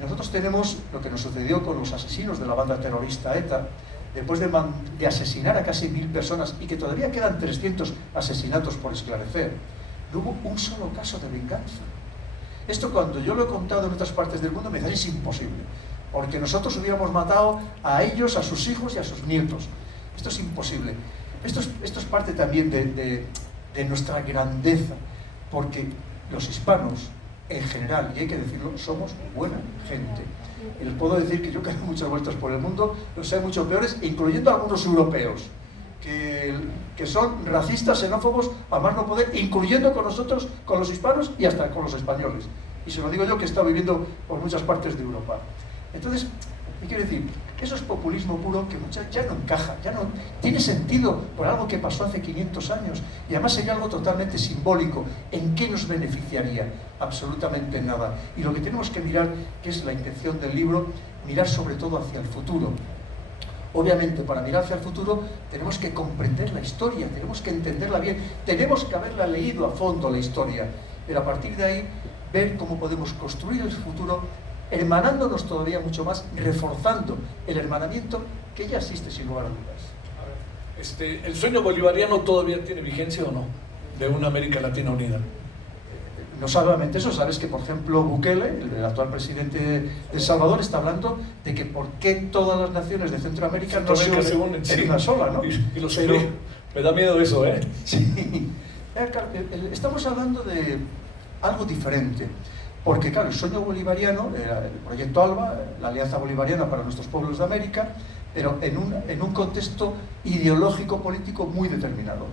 Nosotros tenemos lo que nos sucedió con los asesinos de la banda terrorista ETA, después de asesinar a casi 1000 personas y que todavía quedan 300 asesinatos por esclarecer. No hubo un solo caso de venganza. Esto, cuando yo lo he contado en otras partes del mundo, me dicen es imposible, porque nosotros hubiéramos matado a ellos, a sus hijos y a sus nietos. Esto es imposible. Esto es parte también de nuestra grandeza, porque los hispanos, en general, y hay que decirlo, somos buena gente. Y les puedo decir que yo que he dado muchas vueltas por el mundo, los sé mucho peores, incluyendo algunos europeos, que son racistas, xenófobos, a más no poder, incluyendo con nosotros, con los hispanos y hasta con los españoles. Y se lo digo yo, que he estado viviendo por muchas partes de Europa. Entonces, ¿qué quiero decir? Eso es populismo puro, que ya no encaja, ya no tiene sentido por algo que pasó hace 500 años. Y además sería algo totalmente simbólico. ¿En qué nos beneficiaría? Absolutamente nada. Y lo que tenemos que mirar, que es la intención del libro, mirar sobre todo hacia el futuro. Obviamente, para mirar hacia el futuro tenemos que comprender la historia, tenemos que entenderla bien, tenemos que haberla leído a fondo la historia, pero a partir de ahí ver cómo podemos construir el futuro, hermanándonos todavía mucho más, reforzando el hermanamiento que ya existe sin lugar a dudas. ¿El sueño bolivariano todavía tiene vigencia o no? De una América Latina unida. No solamente eso, sabes que, por ejemplo, Bukele, el actual presidente de El Salvador, está hablando de que por qué todas las naciones de Centroamérica no se unen en una sola, ¿no? Y lo sé, me da miedo eso, ¿eh? Sí. Estamos hablando de algo diferente, porque claro, el sueño bolivariano, el proyecto ALBA, la Alianza Bolivariana para nuestros pueblos de América, pero en un contexto ideológico político muy determinado.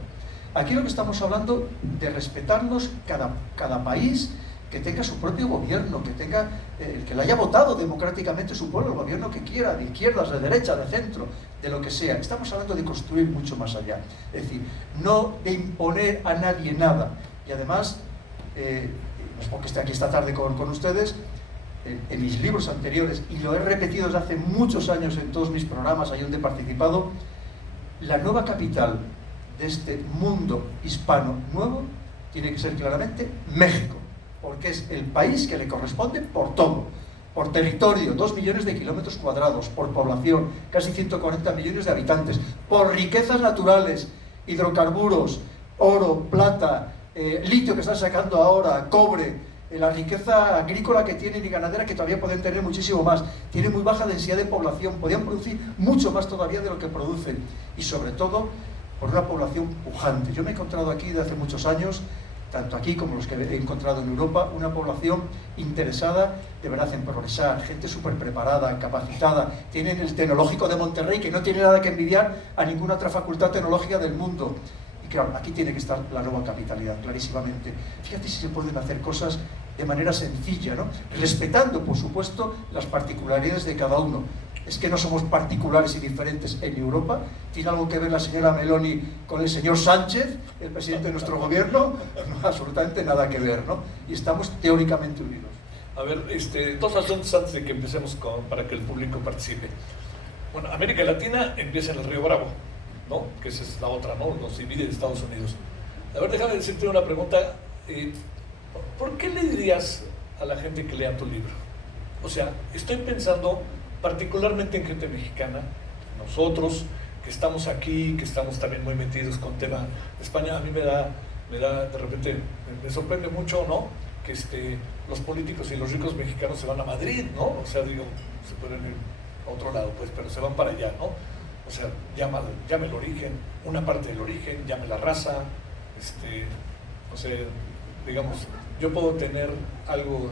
Aquí lo que estamos hablando de respetarnos cada país que tenga su propio gobierno, que tenga, que le haya votado democráticamente su pueblo, el gobierno que quiera, de izquierdas, de derecha, de centro, de lo que sea. Estamos hablando de construir mucho más allá, es decir, no de imponer a nadie nada. Y además, no es porque esté aquí esta tarde con ustedes, en mis libros anteriores, y lo he repetido desde hace muchos años en todos mis programas ahí donde he participado, la nueva capital de este mundo hispano nuevo tiene que ser claramente México, porque es el país que le corresponde por todo, por territorio, 2 millones de kilómetros cuadrados, por población, casi 140 millones de habitantes, por riquezas naturales, hidrocarburos, oro, plata, litio que están sacando ahora, cobre, la riqueza agrícola que tienen y ganadera, que todavía pueden tener muchísimo más. Tienen muy baja densidad de población, podrían producir mucho más todavía de lo que producen, y sobre todo por una población pujante. Yo me he encontrado aquí desde hace muchos años, tanto aquí como los que he encontrado en Europa, una población interesada de verdad en progresar, gente súper preparada, capacitada. Tienen el Tecnológico de Monterrey, que no tiene nada que envidiar a ninguna otra facultad tecnológica del mundo. Y claro, aquí tiene que estar la nueva capitalidad, clarísimamente. Fíjate si se pueden hacer cosas de manera sencilla, ¿no? Respetando, por supuesto, las particularidades de cada uno. Es que no somos particulares y diferentes en Europa. ¿Tiene algo que ver la señora Meloni con el señor Sánchez, el presidente de nuestro gobierno? No, absolutamente nada que ver, ¿no? Y estamos teóricamente unidos. A ver, 2 asuntos antes de que empecemos para que el público participe. Bueno, América Latina empieza en el Río Bravo, ¿no? Que esa es la otra, ¿no? Nos divide de Estados Unidos. A ver, déjame decirte una pregunta. ¿Por qué le dirías a la gente que lea tu libro? O sea, estoy pensando particularmente en gente mexicana, nosotros que estamos aquí, que estamos también muy metidos con tema de España. A mí me da de repente, me sorprende mucho, ¿no? Que los políticos y los ricos mexicanos se van a Madrid, ¿no? O sea, digo, se pueden ir a otro lado, pues, pero se van para allá, ¿no? O sea, llame el origen, una parte del origen, llame la raza, no sé, digamos, yo puedo tener algo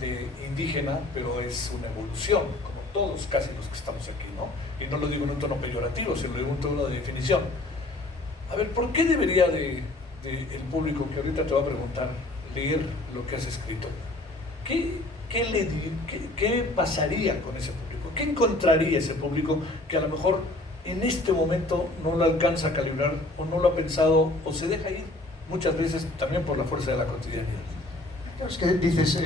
de indígena, pero es una evolución, como todos casi los que estamos aquí, ¿no? Y no lo digo en un tono peyorativo, sino lo digo en un tono de definición. A ver, ¿por qué debería el público, que ahorita te va a preguntar, leer lo que has escrito? ¿Qué pasaría con ese público? ¿Qué encontraría ese público que a lo mejor en este momento no lo alcanza a calibrar, o no lo ha pensado, o se deja ir muchas veces también por la fuerza de la cotidianidad? Es que dices,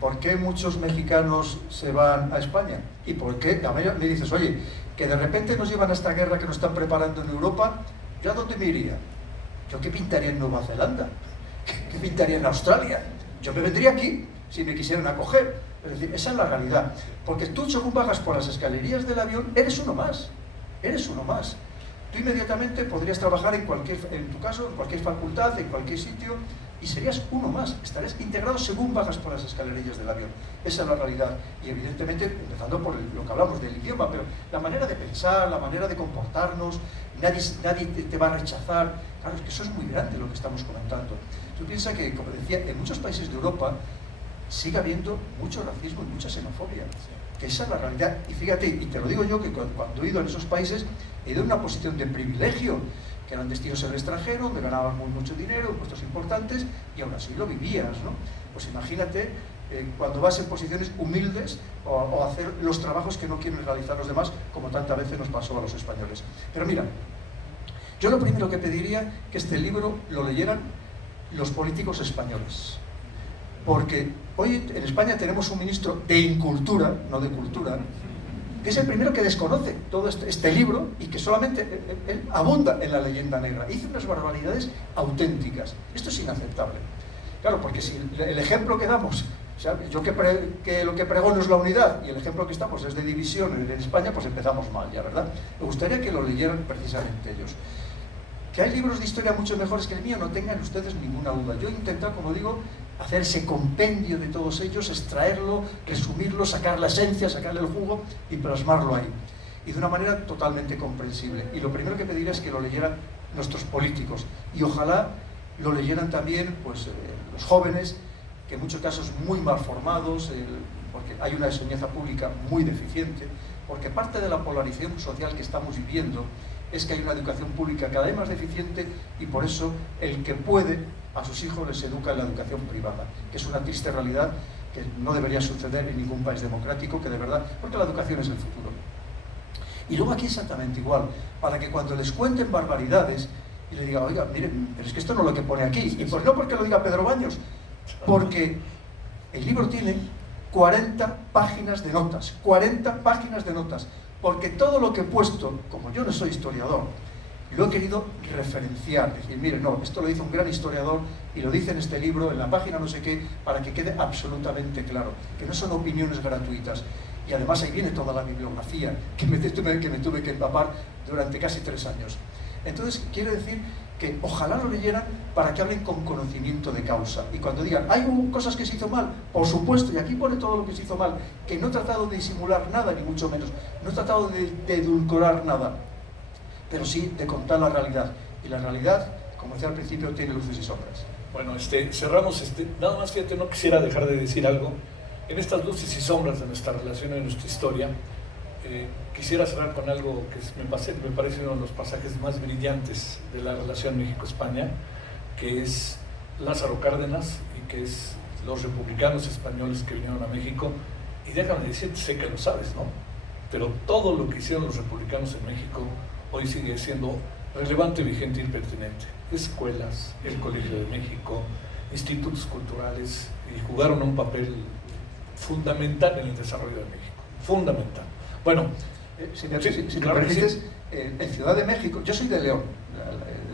¿por qué muchos mexicanos se van a España? ¿Y por qué? A mí me dices, oye, que de repente nos llevan a esta guerra que nos están preparando en Europa, ¿yo a dónde me iría? ¿Yo qué pintaría en Nueva Zelanda? ¿Qué pintaría en Australia? Yo me vendría aquí, si me quisieran acoger. Es decir, esa es la realidad. Porque tú, según bajas por las escalerías del avión, eres uno más. Eres uno más. Tú inmediatamente podrías trabajar en tu caso, en cualquier facultad, en cualquier sitio, y serías uno más, estarías integrado según bajas por las escalerillas del avión. Esa es la realidad. Y evidentemente, empezando por lo que hablamos del idioma, pero la manera de pensar, la manera de comportarnos, nadie te va a rechazar. Claro, es que eso es muy grande lo que estamos comentando. Tú piensas que, como decía, en muchos países de Europa sigue habiendo mucho racismo y mucha xenofobia. Que esa es la realidad. Y fíjate, y te lo digo yo, que cuando he ido en esos países, he ido en una posición de privilegio, que eran destinos en el extranjero, donde ganabas mucho dinero, puestos importantes, y aún así lo vivías, ¿no? Pues imagínate cuando vas en posiciones humildes o hacer los trabajos que no quieren realizar los demás, como tantas veces nos pasó a los españoles. Pero mira, yo lo primero que pediría que este libro lo leyeran los políticos españoles. Porque hoy en España tenemos un ministro de incultura, no de cultura, que es el primero que desconoce todo este libro y que solamente él abunda en la leyenda negra. Hizo unas barbaridades auténticas. Esto es inaceptable. Claro, porque si el ejemplo que damos, o sea, yo que lo que pregono es la unidad y el ejemplo que estamos es de división en España, pues empezamos mal ya, ¿verdad? Me gustaría que lo leyeran precisamente ellos. Que hay libros de historia mucho mejores que el mío, no tengan ustedes ninguna duda. Yo he intentado, como digo, hacer ese compendio de todos ellos, extraerlo, resumirlo, sacar la esencia, sacarle el jugo y plasmarlo ahí. Y de una manera totalmente comprensible. Y lo primero que pediría es que lo leyeran nuestros políticos. Y ojalá lo leyeran también pues, los jóvenes, que en muchos casos muy mal formados, porque hay una enseñanza pública muy deficiente, porque parte de la polarización social que estamos viviendo es que hay una educación pública cada vez más deficiente y por eso el que puede a sus hijos les educa en la educación privada, que es una triste realidad que no debería suceder en ningún país democrático, que de verdad, porque la educación es el futuro. Y luego aquí exactamente igual, para que cuando les cuenten barbaridades y le diga, oiga, miren, pero es que esto no es lo que pone aquí, y pues no porque lo diga Pedro Baños, porque el libro tiene 40 páginas de notas, 40 páginas de notas, porque todo lo que he puesto, como yo no soy historiador, lo he querido referenciar, decir, mire, no, esto lo hizo un gran historiador y lo dice en este libro, en la página no sé qué, para que quede absolutamente claro, que no son opiniones gratuitas. Y además ahí viene toda la bibliografía que me tuve que empapar durante casi 3 años. Entonces, quiere decir que ojalá lo leyeran para que hablen con conocimiento de causa. Y cuando digan, hay cosas que se hizo mal, por supuesto, y aquí pone todo lo que se hizo mal, que no he tratado de disimular nada, ni mucho menos, no he tratado de edulcorar nada, pero sí de contar la realidad. Y la realidad, como decía al principio, tiene luces y sombras. Bueno, cerramos, nada más, fíjate, no quisiera dejar de decir algo. En estas luces y sombras de nuestra relación y de nuestra historia, quisiera cerrar con algo que me parece uno de los pasajes más brillantes de la relación México-España, que es Lázaro Cárdenas y que es los republicanos españoles que vinieron a México. Y déjame decirte, sé que lo sabes, ¿no? Pero todo lo que hicieron los republicanos en México hoy sigue siendo relevante, vigente y pertinente. Escuelas, el Colegio de México, institutos culturales, y jugaron un papel fundamental en el desarrollo de México. Fundamental. Bueno, si me permites, en Ciudad de México, yo soy de León,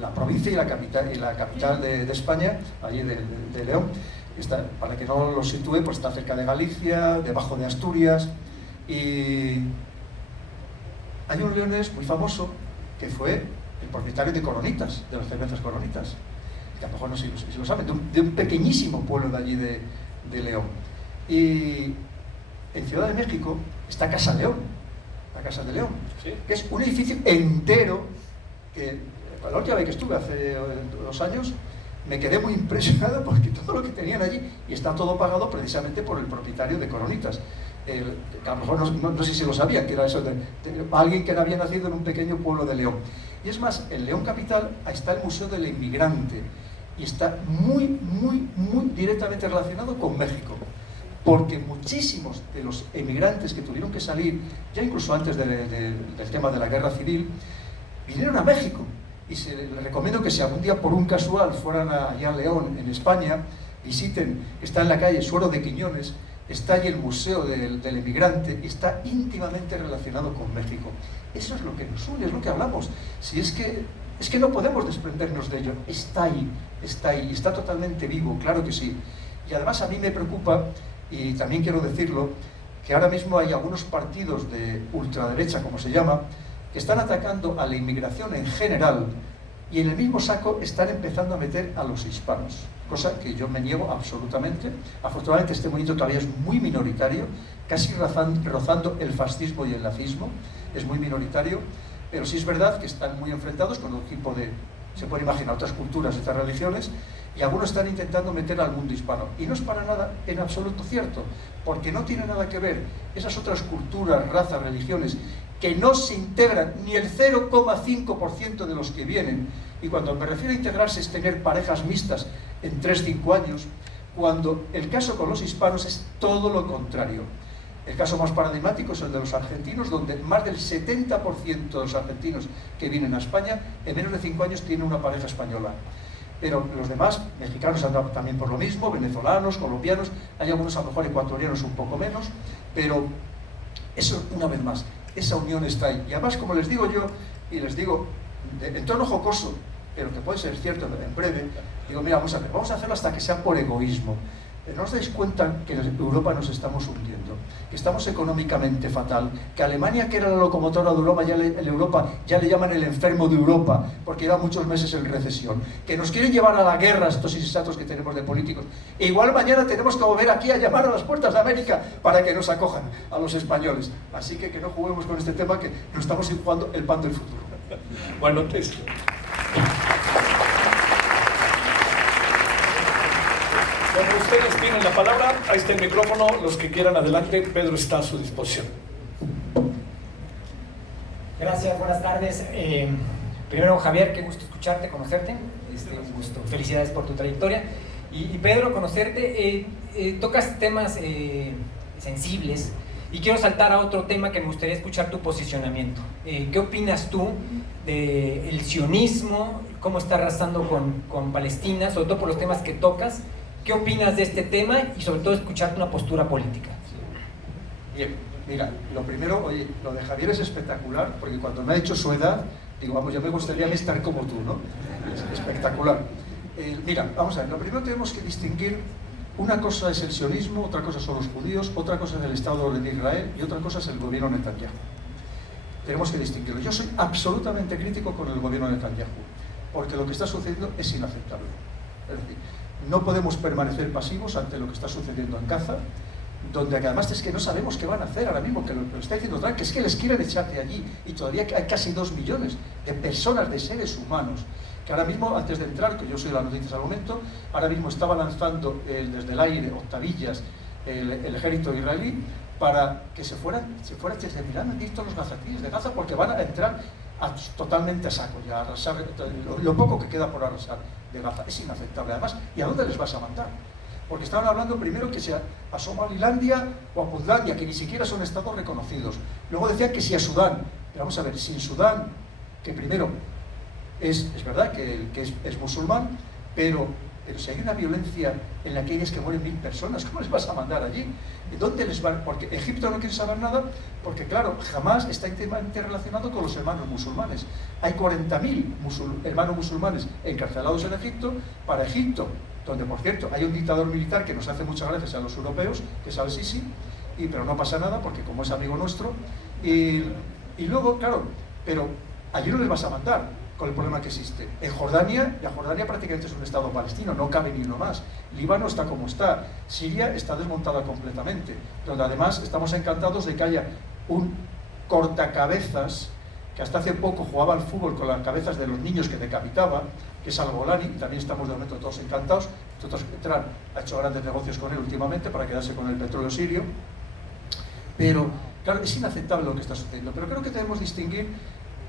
la provincia y la capital de España, allí de León. Está, para que no lo sitúe, pues está cerca de Galicia, debajo de Asturias, y hay un leonés muy famoso que fue el propietario de Coronitas, de las cervezas Coronitas, que a lo mejor no sé si lo saben, de un pequeñísimo pueblo de allí de León. Y en Ciudad de México está Casa León, la Casa de León, ¿sí? Que es un edificio entero que la última vez que estuve hace 2 años me quedé muy impresionado porque todo lo que tenían allí, y está todo pagado precisamente por el propietario de Coronitas. A lo mejor no sé si lo sabían, que era eso de alguien que había nacido en un pequeño pueblo de León. Y es más, en León capital está el Museo del Inmigrante y está muy directamente relacionado con México, porque muchísimos de los emigrantes que tuvieron que salir, ya incluso antes del tema de la guerra civil, vinieron a México. Y les recomiendo que si algún día por un casual fueran allá a León, en España, visiten, está en la calle Suero de Quiñones, está allí el Museo del Emigrante, y está íntimamente relacionado con México. Eso es lo que nos une, es lo que hablamos. Si es que no podemos desprendernos de ello, está ahí, y está totalmente vivo, claro que sí. Y además a mí me preocupa, y también quiero decirlo, que ahora mismo hay algunos partidos de ultraderecha, como se llama, que están atacando a la inmigración en general y en el mismo saco están empezando a meter a los hispanos, cosa que yo me niego absolutamente. Afortunadamente este movimiento todavía es muy minoritario, casi rozando el fascismo y el nazismo, es muy minoritario, pero sí es verdad que están muy enfrentados con otro tipo de, se puede imaginar, otras culturas, otras religiones, y algunos están intentando meter al mundo hispano. Y no es para nada en absoluto cierto, porque no tiene nada que ver esas otras culturas, razas, religiones, que no se integran ni el 0,5% de los que vienen. Y cuando me refiero a integrarse es tener parejas mixtas en 3-5 años, cuando el caso con los hispanos es todo lo contrario. El caso más paradigmático es el de los argentinos, donde más del 70% de los argentinos que vienen a España en menos de 5 años tienen una pareja española. Pero los demás, mexicanos andan también por lo mismo, venezolanos, colombianos, hay algunos a lo mejor ecuatorianos un poco menos, pero eso, una vez más, esa unión está ahí. Y además, como les digo yo, y les digo en tono jocoso, pero que puede ser cierto en breve, digo, mira, vamos a hacerlo hasta que sea por egoísmo. ¿No os dais cuenta que en Europa nos estamos hundiendo? Que estamos económicamente fatal, que Alemania, que era la locomotora de Europa, ya le llaman el enfermo de Europa, porque lleva muchos meses en recesión, que nos quieren llevar a la guerra estos insensatos que tenemos de políticos. E igual mañana tenemos que volver aquí a llamar a las puertas de América para que nos acojan a los españoles. Así que no juguemos con este tema, que nos estamos jugando el pan del futuro. Bueno, Bueno, ustedes tienen la palabra, ahí está el micrófono, los que quieran adelante, Pedro está a su disposición. Gracias, buenas tardes. Primero, Javier, qué gusto escucharte, conocerte. Un gusto. Felicidades por tu trayectoria. Y Pedro, conocerte. Tocas temas sensibles y quiero saltar a otro tema que me gustaría escuchar tu posicionamiento. ¿Qué opinas tú del sionismo? ¿Cómo está arrasando con Palestina? Sobre todo por los temas que tocas. ¿Qué opinas de este tema? Y sobre todo escucharte una postura política. Bien, mira, lo primero, oye, lo de Javier es espectacular, porque cuando me ha dicho su edad, digo, vamos, ya me gustaría estar como tú, ¿no? Es espectacular. Mira, vamos a ver, lo primero tenemos que distinguir, una cosa es el sionismo, otra cosa son los judíos, otra cosa es el Estado de Israel y otra cosa es el gobierno Netanyahu. Tenemos que distinguirlo. Yo soy absolutamente crítico con el gobierno Netanyahu, porque lo que está sucediendo es inaceptable. Es decir, no podemos permanecer pasivos ante lo que está sucediendo en Gaza, donde además es que no sabemos qué van a hacer ahora mismo, que lo está diciendo Trump, que es que les quieren echar de allí, y todavía hay casi 2 millones de personas, de seres humanos, que ahora mismo, antes de entrar, que yo soy de las noticias al momento, ahora mismo estaba lanzando desde el aire, octavillas, el ejército israelí, para que se fueran, se terminaran de ir todos los gazatíes de Gaza, porque van a entrar totalmente a saco, ya a arrasar, lo poco que queda por arrasar de Gaza. Es inaceptable, además. ¿Y a dónde les vas a mandar? Porque estaban hablando primero que sea a Somalilandia o a Puntlandia, que ni siquiera son estados reconocidos. Luego decían que si a Sudán. Pero vamos a ver, sin Sudán, que primero es verdad que es musulmán, pero si hay una violencia en la que hay que mueren 1000 personas, ¿cómo les vas a mandar allí? ¿Dónde les van? Porque Egipto no quiere saber nada, porque claro, jamás está íntimamente relacionado con los hermanos musulmanes. Hay 40.000 hermanos musulmanes encarcelados en Egipto, para Egipto, donde por cierto hay un dictador militar que nos hace muchas gracias a los europeos, que es al-Sisi, pero no pasa nada porque como es amigo nuestro, y luego, claro, pero allí no les vas a mandar, con el problema que existe. En Jordania, ya Jordania prácticamente es un estado palestino, no cabe ni uno más. Líbano está como está, Siria está desmontada completamente, donde además estamos encantados de que haya un cortacabezas que hasta hace poco jugaba al fútbol con las cabezas de los niños que decapitaba, que es Al-Golani, y también estamos de momento todos encantados. Nosotros, Trump ha hecho grandes negocios con él últimamente para quedarse con el petróleo sirio, pero claro, es inaceptable lo que está sucediendo. Pero creo que debemos distinguir,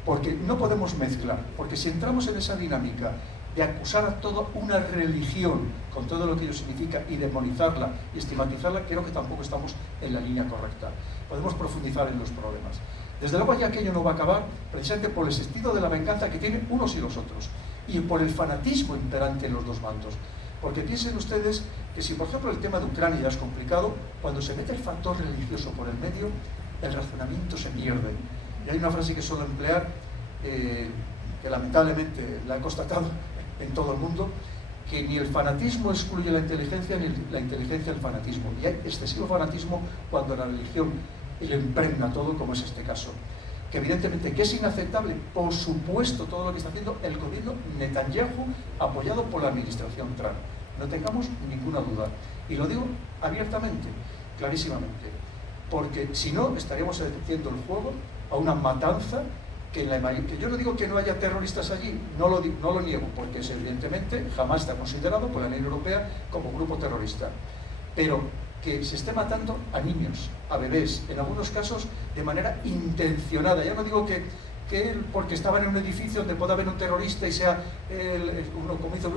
porque no podemos mezclar, porque si entramos en esa dinámica de acusar a toda una religión con todo lo que ello significa y demonizarla y estigmatizarla, creo que tampoco estamos en la línea correcta. Podemos profundizar en los problemas. Desde luego ya aquello no va a acabar precisamente por el sentido de la venganza que tienen unos y los otros y por el fanatismo imperante en los dos bandos. Porque piensen ustedes que si por ejemplo el tema de Ucrania ya es complicado, cuando se mete el factor religioso por el medio, el razonamiento se pierde. Y hay una frase que suelo emplear, que lamentablemente la he constatado en todo el mundo, que ni el fanatismo excluye la inteligencia, ni la inteligencia el fanatismo. Y hay excesivo fanatismo cuando la religión lo impregna todo, como es este caso. Que evidentemente que es inaceptable, por supuesto, todo lo que está haciendo el gobierno Netanyahu, apoyado por la administración Trump. No tengamos ninguna duda. Y lo digo abiertamente, clarísimamente. Porque si no, estaríamos haciendo el juego a una matanza que yo no digo que no haya terroristas allí, no lo niego, porque es, evidentemente jamás está considerado por la Unión Europea como grupo terrorista, pero que se esté matando a niños, a bebés, en algunos casos de manera intencionada. Ya no digo que porque estaban en un edificio donde pueda haber un terrorista y sea como hizo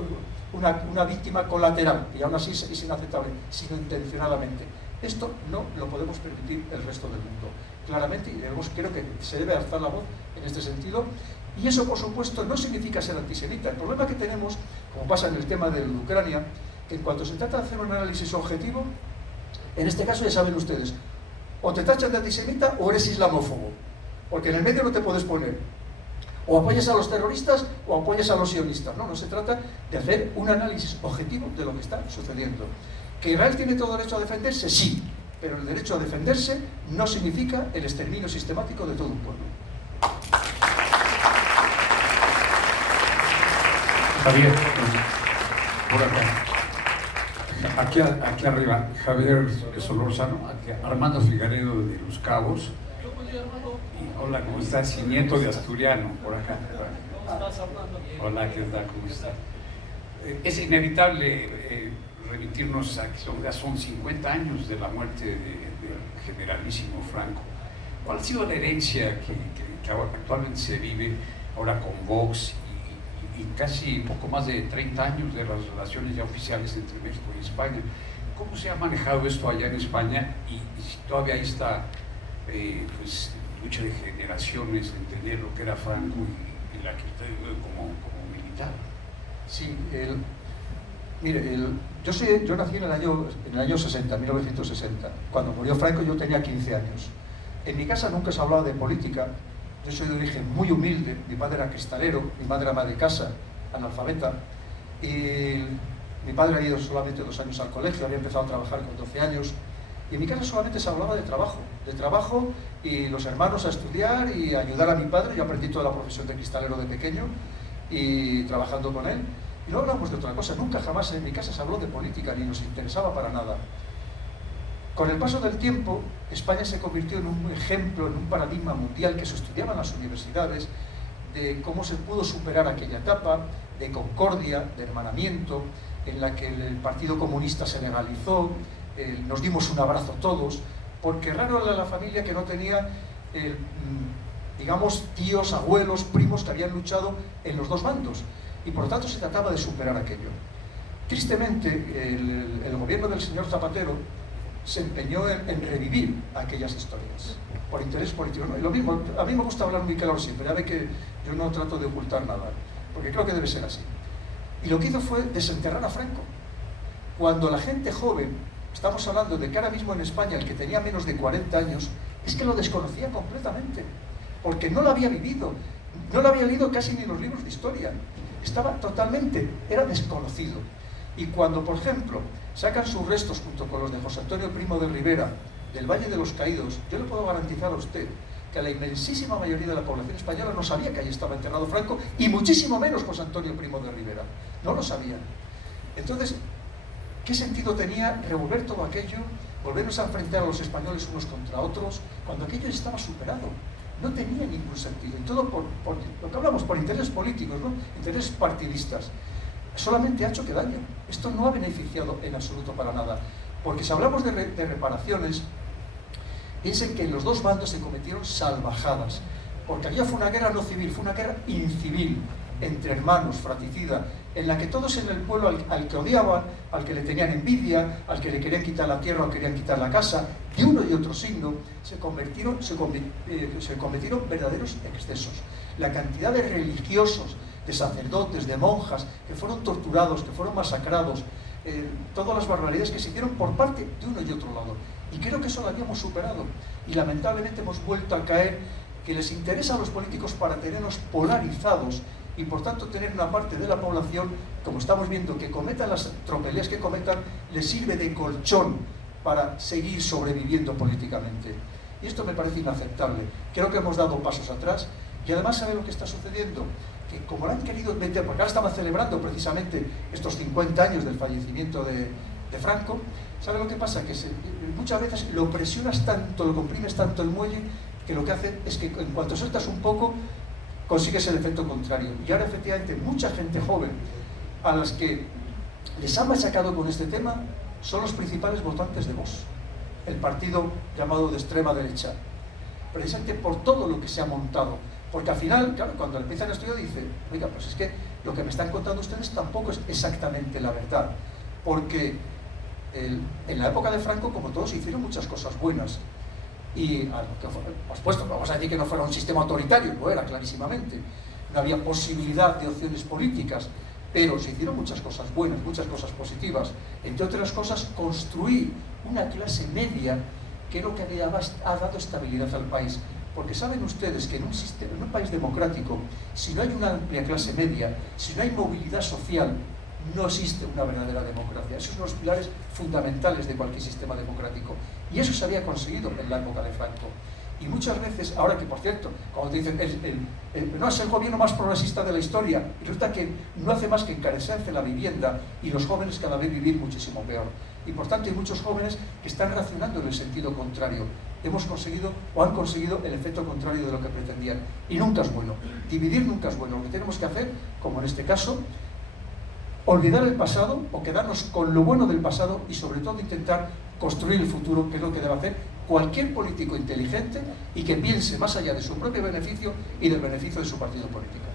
una víctima colateral, y aún así es inaceptable, sino intencionadamente. Esto no lo podemos permitir el resto del mundo, claramente, y creo que se debe alzar la voz en este sentido. Y eso, por supuesto, no significa ser antisemita. El problema que tenemos, como pasa en el tema de Ucrania, que en cuanto se trata de hacer un análisis objetivo, en este caso ya saben ustedes, o te tachan de antisemita o eres islamófobo, porque en el medio no te puedes poner. O apoyas a los terroristas o apoyas a los sionistas. No se trata de hacer un análisis objetivo de lo que está sucediendo. ¿Que Israel tiene todo derecho a defenderse? Sí, pero el derecho a defenderse no significa el exterminio sistemático de todo un pueblo. Javier, por acá. Aquí arriba, Javier Solórzano, aquí Armando Figaredo de Los Cabos. Y, hola, ¿cómo estás? Y nieto de asturiano, por acá. Hola, ¿qué tal? ¿Cómo estás? Es inevitable remitirnos a que son 50 años de la muerte del generalísimo Franco. ¿cuál ha sido la herencia que actualmente se vive ahora con Vox y casi poco más de 30 años de las relaciones ya oficiales entre México y España? ¿Cómo se ha manejado esto allá en España y si todavía hay esta pues, lucha de generaciones, entender lo que era Franco y la que usted vive como militar? Sí, mire, yo nací en el año 60, 1960. Cuando murió Franco yo tenía 15 años. En mi casa nunca se hablaba de política. Yo soy de origen muy humilde. Mi padre era cristalero, mi madre era ama de casa, analfabeta. Y mi padre había ido solamente 2 años al colegio, había empezado a trabajar con 12 años. Y en mi casa solamente se hablaba de trabajo y los hermanos a estudiar y a ayudar a mi padre. Yo aprendí toda la profesión de cristalero de pequeño y trabajando con él. Y no hablamos de otra cosa, nunca jamás en mi casa se habló de política, ni nos interesaba para nada. Con el paso del tiempo, España se convirtió en un ejemplo, en un paradigma mundial que se estudiaba en las universidades, de cómo se pudo superar aquella etapa de concordia, de hermanamiento, en la que el Partido Comunista se legalizó, nos dimos un abrazo todos, porque raro era la familia que no tenía, digamos, tíos, abuelos, primos que habían luchado en los dos bandos. Y por lo tanto se trataba de superar aquello. Tristemente, el gobierno del señor Zapatero se empeñó en revivir aquellas historias, por interés político. ¿No? Y lo mismo, a mí me gusta hablar muy claro siempre, ya ve que yo no trato de ocultar nada, porque creo que debe ser así. Y lo que hizo fue desenterrar a Franco. Cuando la gente joven, estamos hablando de que ahora mismo en España el que tenía menos de 40 años, es que lo desconocía completamente, porque no lo había vivido, no lo había leído casi ni en los libros de historia. Estaba totalmente, era desconocido. Y cuando, por ejemplo, sacan sus restos junto con los de José Antonio Primo de Rivera del Valle de los Caídos, yo le puedo garantizar a usted que la inmensísima mayoría de la población española no sabía que allí estaba enterrado Franco, y muchísimo menos José Antonio Primo de Rivera. No lo sabían. Entonces, ¿qué sentido tenía revolver todo aquello, volvernos a enfrentar a los españoles unos contra otros, cuando aquello estaba superado? No tenía ningún sentido, y todo por lo que hablamos, por intereses políticos, ¿no? Intereses partidistas. Solamente ha hecho que daño. Esto no ha beneficiado en absoluto para nada, porque si hablamos de reparaciones, piensen que en los dos bandos se cometieron salvajadas, porque aquella fue una guerra no civil, fue una guerra incivil, entre hermanos, fratricida, en la que todos en el pueblo al que odiaban, al que le tenían envidia, al que le querían quitar la tierra o querían quitar la casa, de uno y otro signo, se cometieron verdaderos excesos. La cantidad de religiosos, de sacerdotes, de monjas, que fueron torturados, que fueron masacrados, todas las barbaridades que se hicieron por parte de uno y otro lado. Y creo que eso lo habíamos superado. Y lamentablemente hemos vuelto a caer, que les interesa a los políticos para tenernos polarizados, y por tanto tener una parte de la población, como estamos viendo, que cometan las tropelías que cometan, les sirve de colchón para seguir sobreviviendo políticamente. Y esto me parece inaceptable. Creo que hemos dado pasos atrás, y además ¿sabe lo que está sucediendo? Que como lo han querido meter, porque ahora estaban celebrando precisamente estos 50 años del fallecimiento de Franco, ¿sabe lo que pasa? Que muchas veces lo presionas tanto, lo comprimes tanto el muelle, que lo que hace es que en cuanto sueltas un poco, consigues el efecto contrario. Y ahora efectivamente mucha gente joven a las que les han machacado con este tema son los principales votantes de Vox, el partido llamado de extrema derecha, precisamente por todo lo que se ha montado. Porque al final, claro, cuando empiezan a estudiar dicen, oiga, pues es que lo que me están contando ustedes tampoco es exactamente la verdad, porque en la época de Franco, como todos, se hicieron muchas cosas buenas. Y, por supuesto, no vamos a decir que no fuera un sistema autoritario, lo era clarísimamente. No había posibilidad de opciones políticas, pero se hicieron muchas cosas buenas, muchas cosas positivas. Entre otras cosas, construir una clase media que es lo que ha dado estabilidad al país. Porque saben ustedes que en un país democrático, si no hay una amplia clase media, si no hay movilidad social, no existe una verdadera democracia. Esos son los pilares fundamentales de cualquier sistema democrático. Y eso se había conseguido en la época de Franco. Y muchas veces, ahora que por cierto, cuando te dicen, no es el gobierno más progresista de la historia, y resulta que no hace más que encarecerse la vivienda y los jóvenes cada vez vivir muchísimo peor. Y por tanto hay muchos jóvenes que están reaccionando en el sentido contrario. Hemos conseguido o han conseguido el efecto contrario de lo que pretendían. Y nunca es bueno. Dividir nunca es bueno. Lo que tenemos que hacer, como en este caso, olvidar el pasado o quedarnos con lo bueno del pasado y sobre todo intentar construir el futuro, que es lo que debe hacer cualquier político inteligente y que piense más allá de su propio beneficio y del beneficio de su partido político.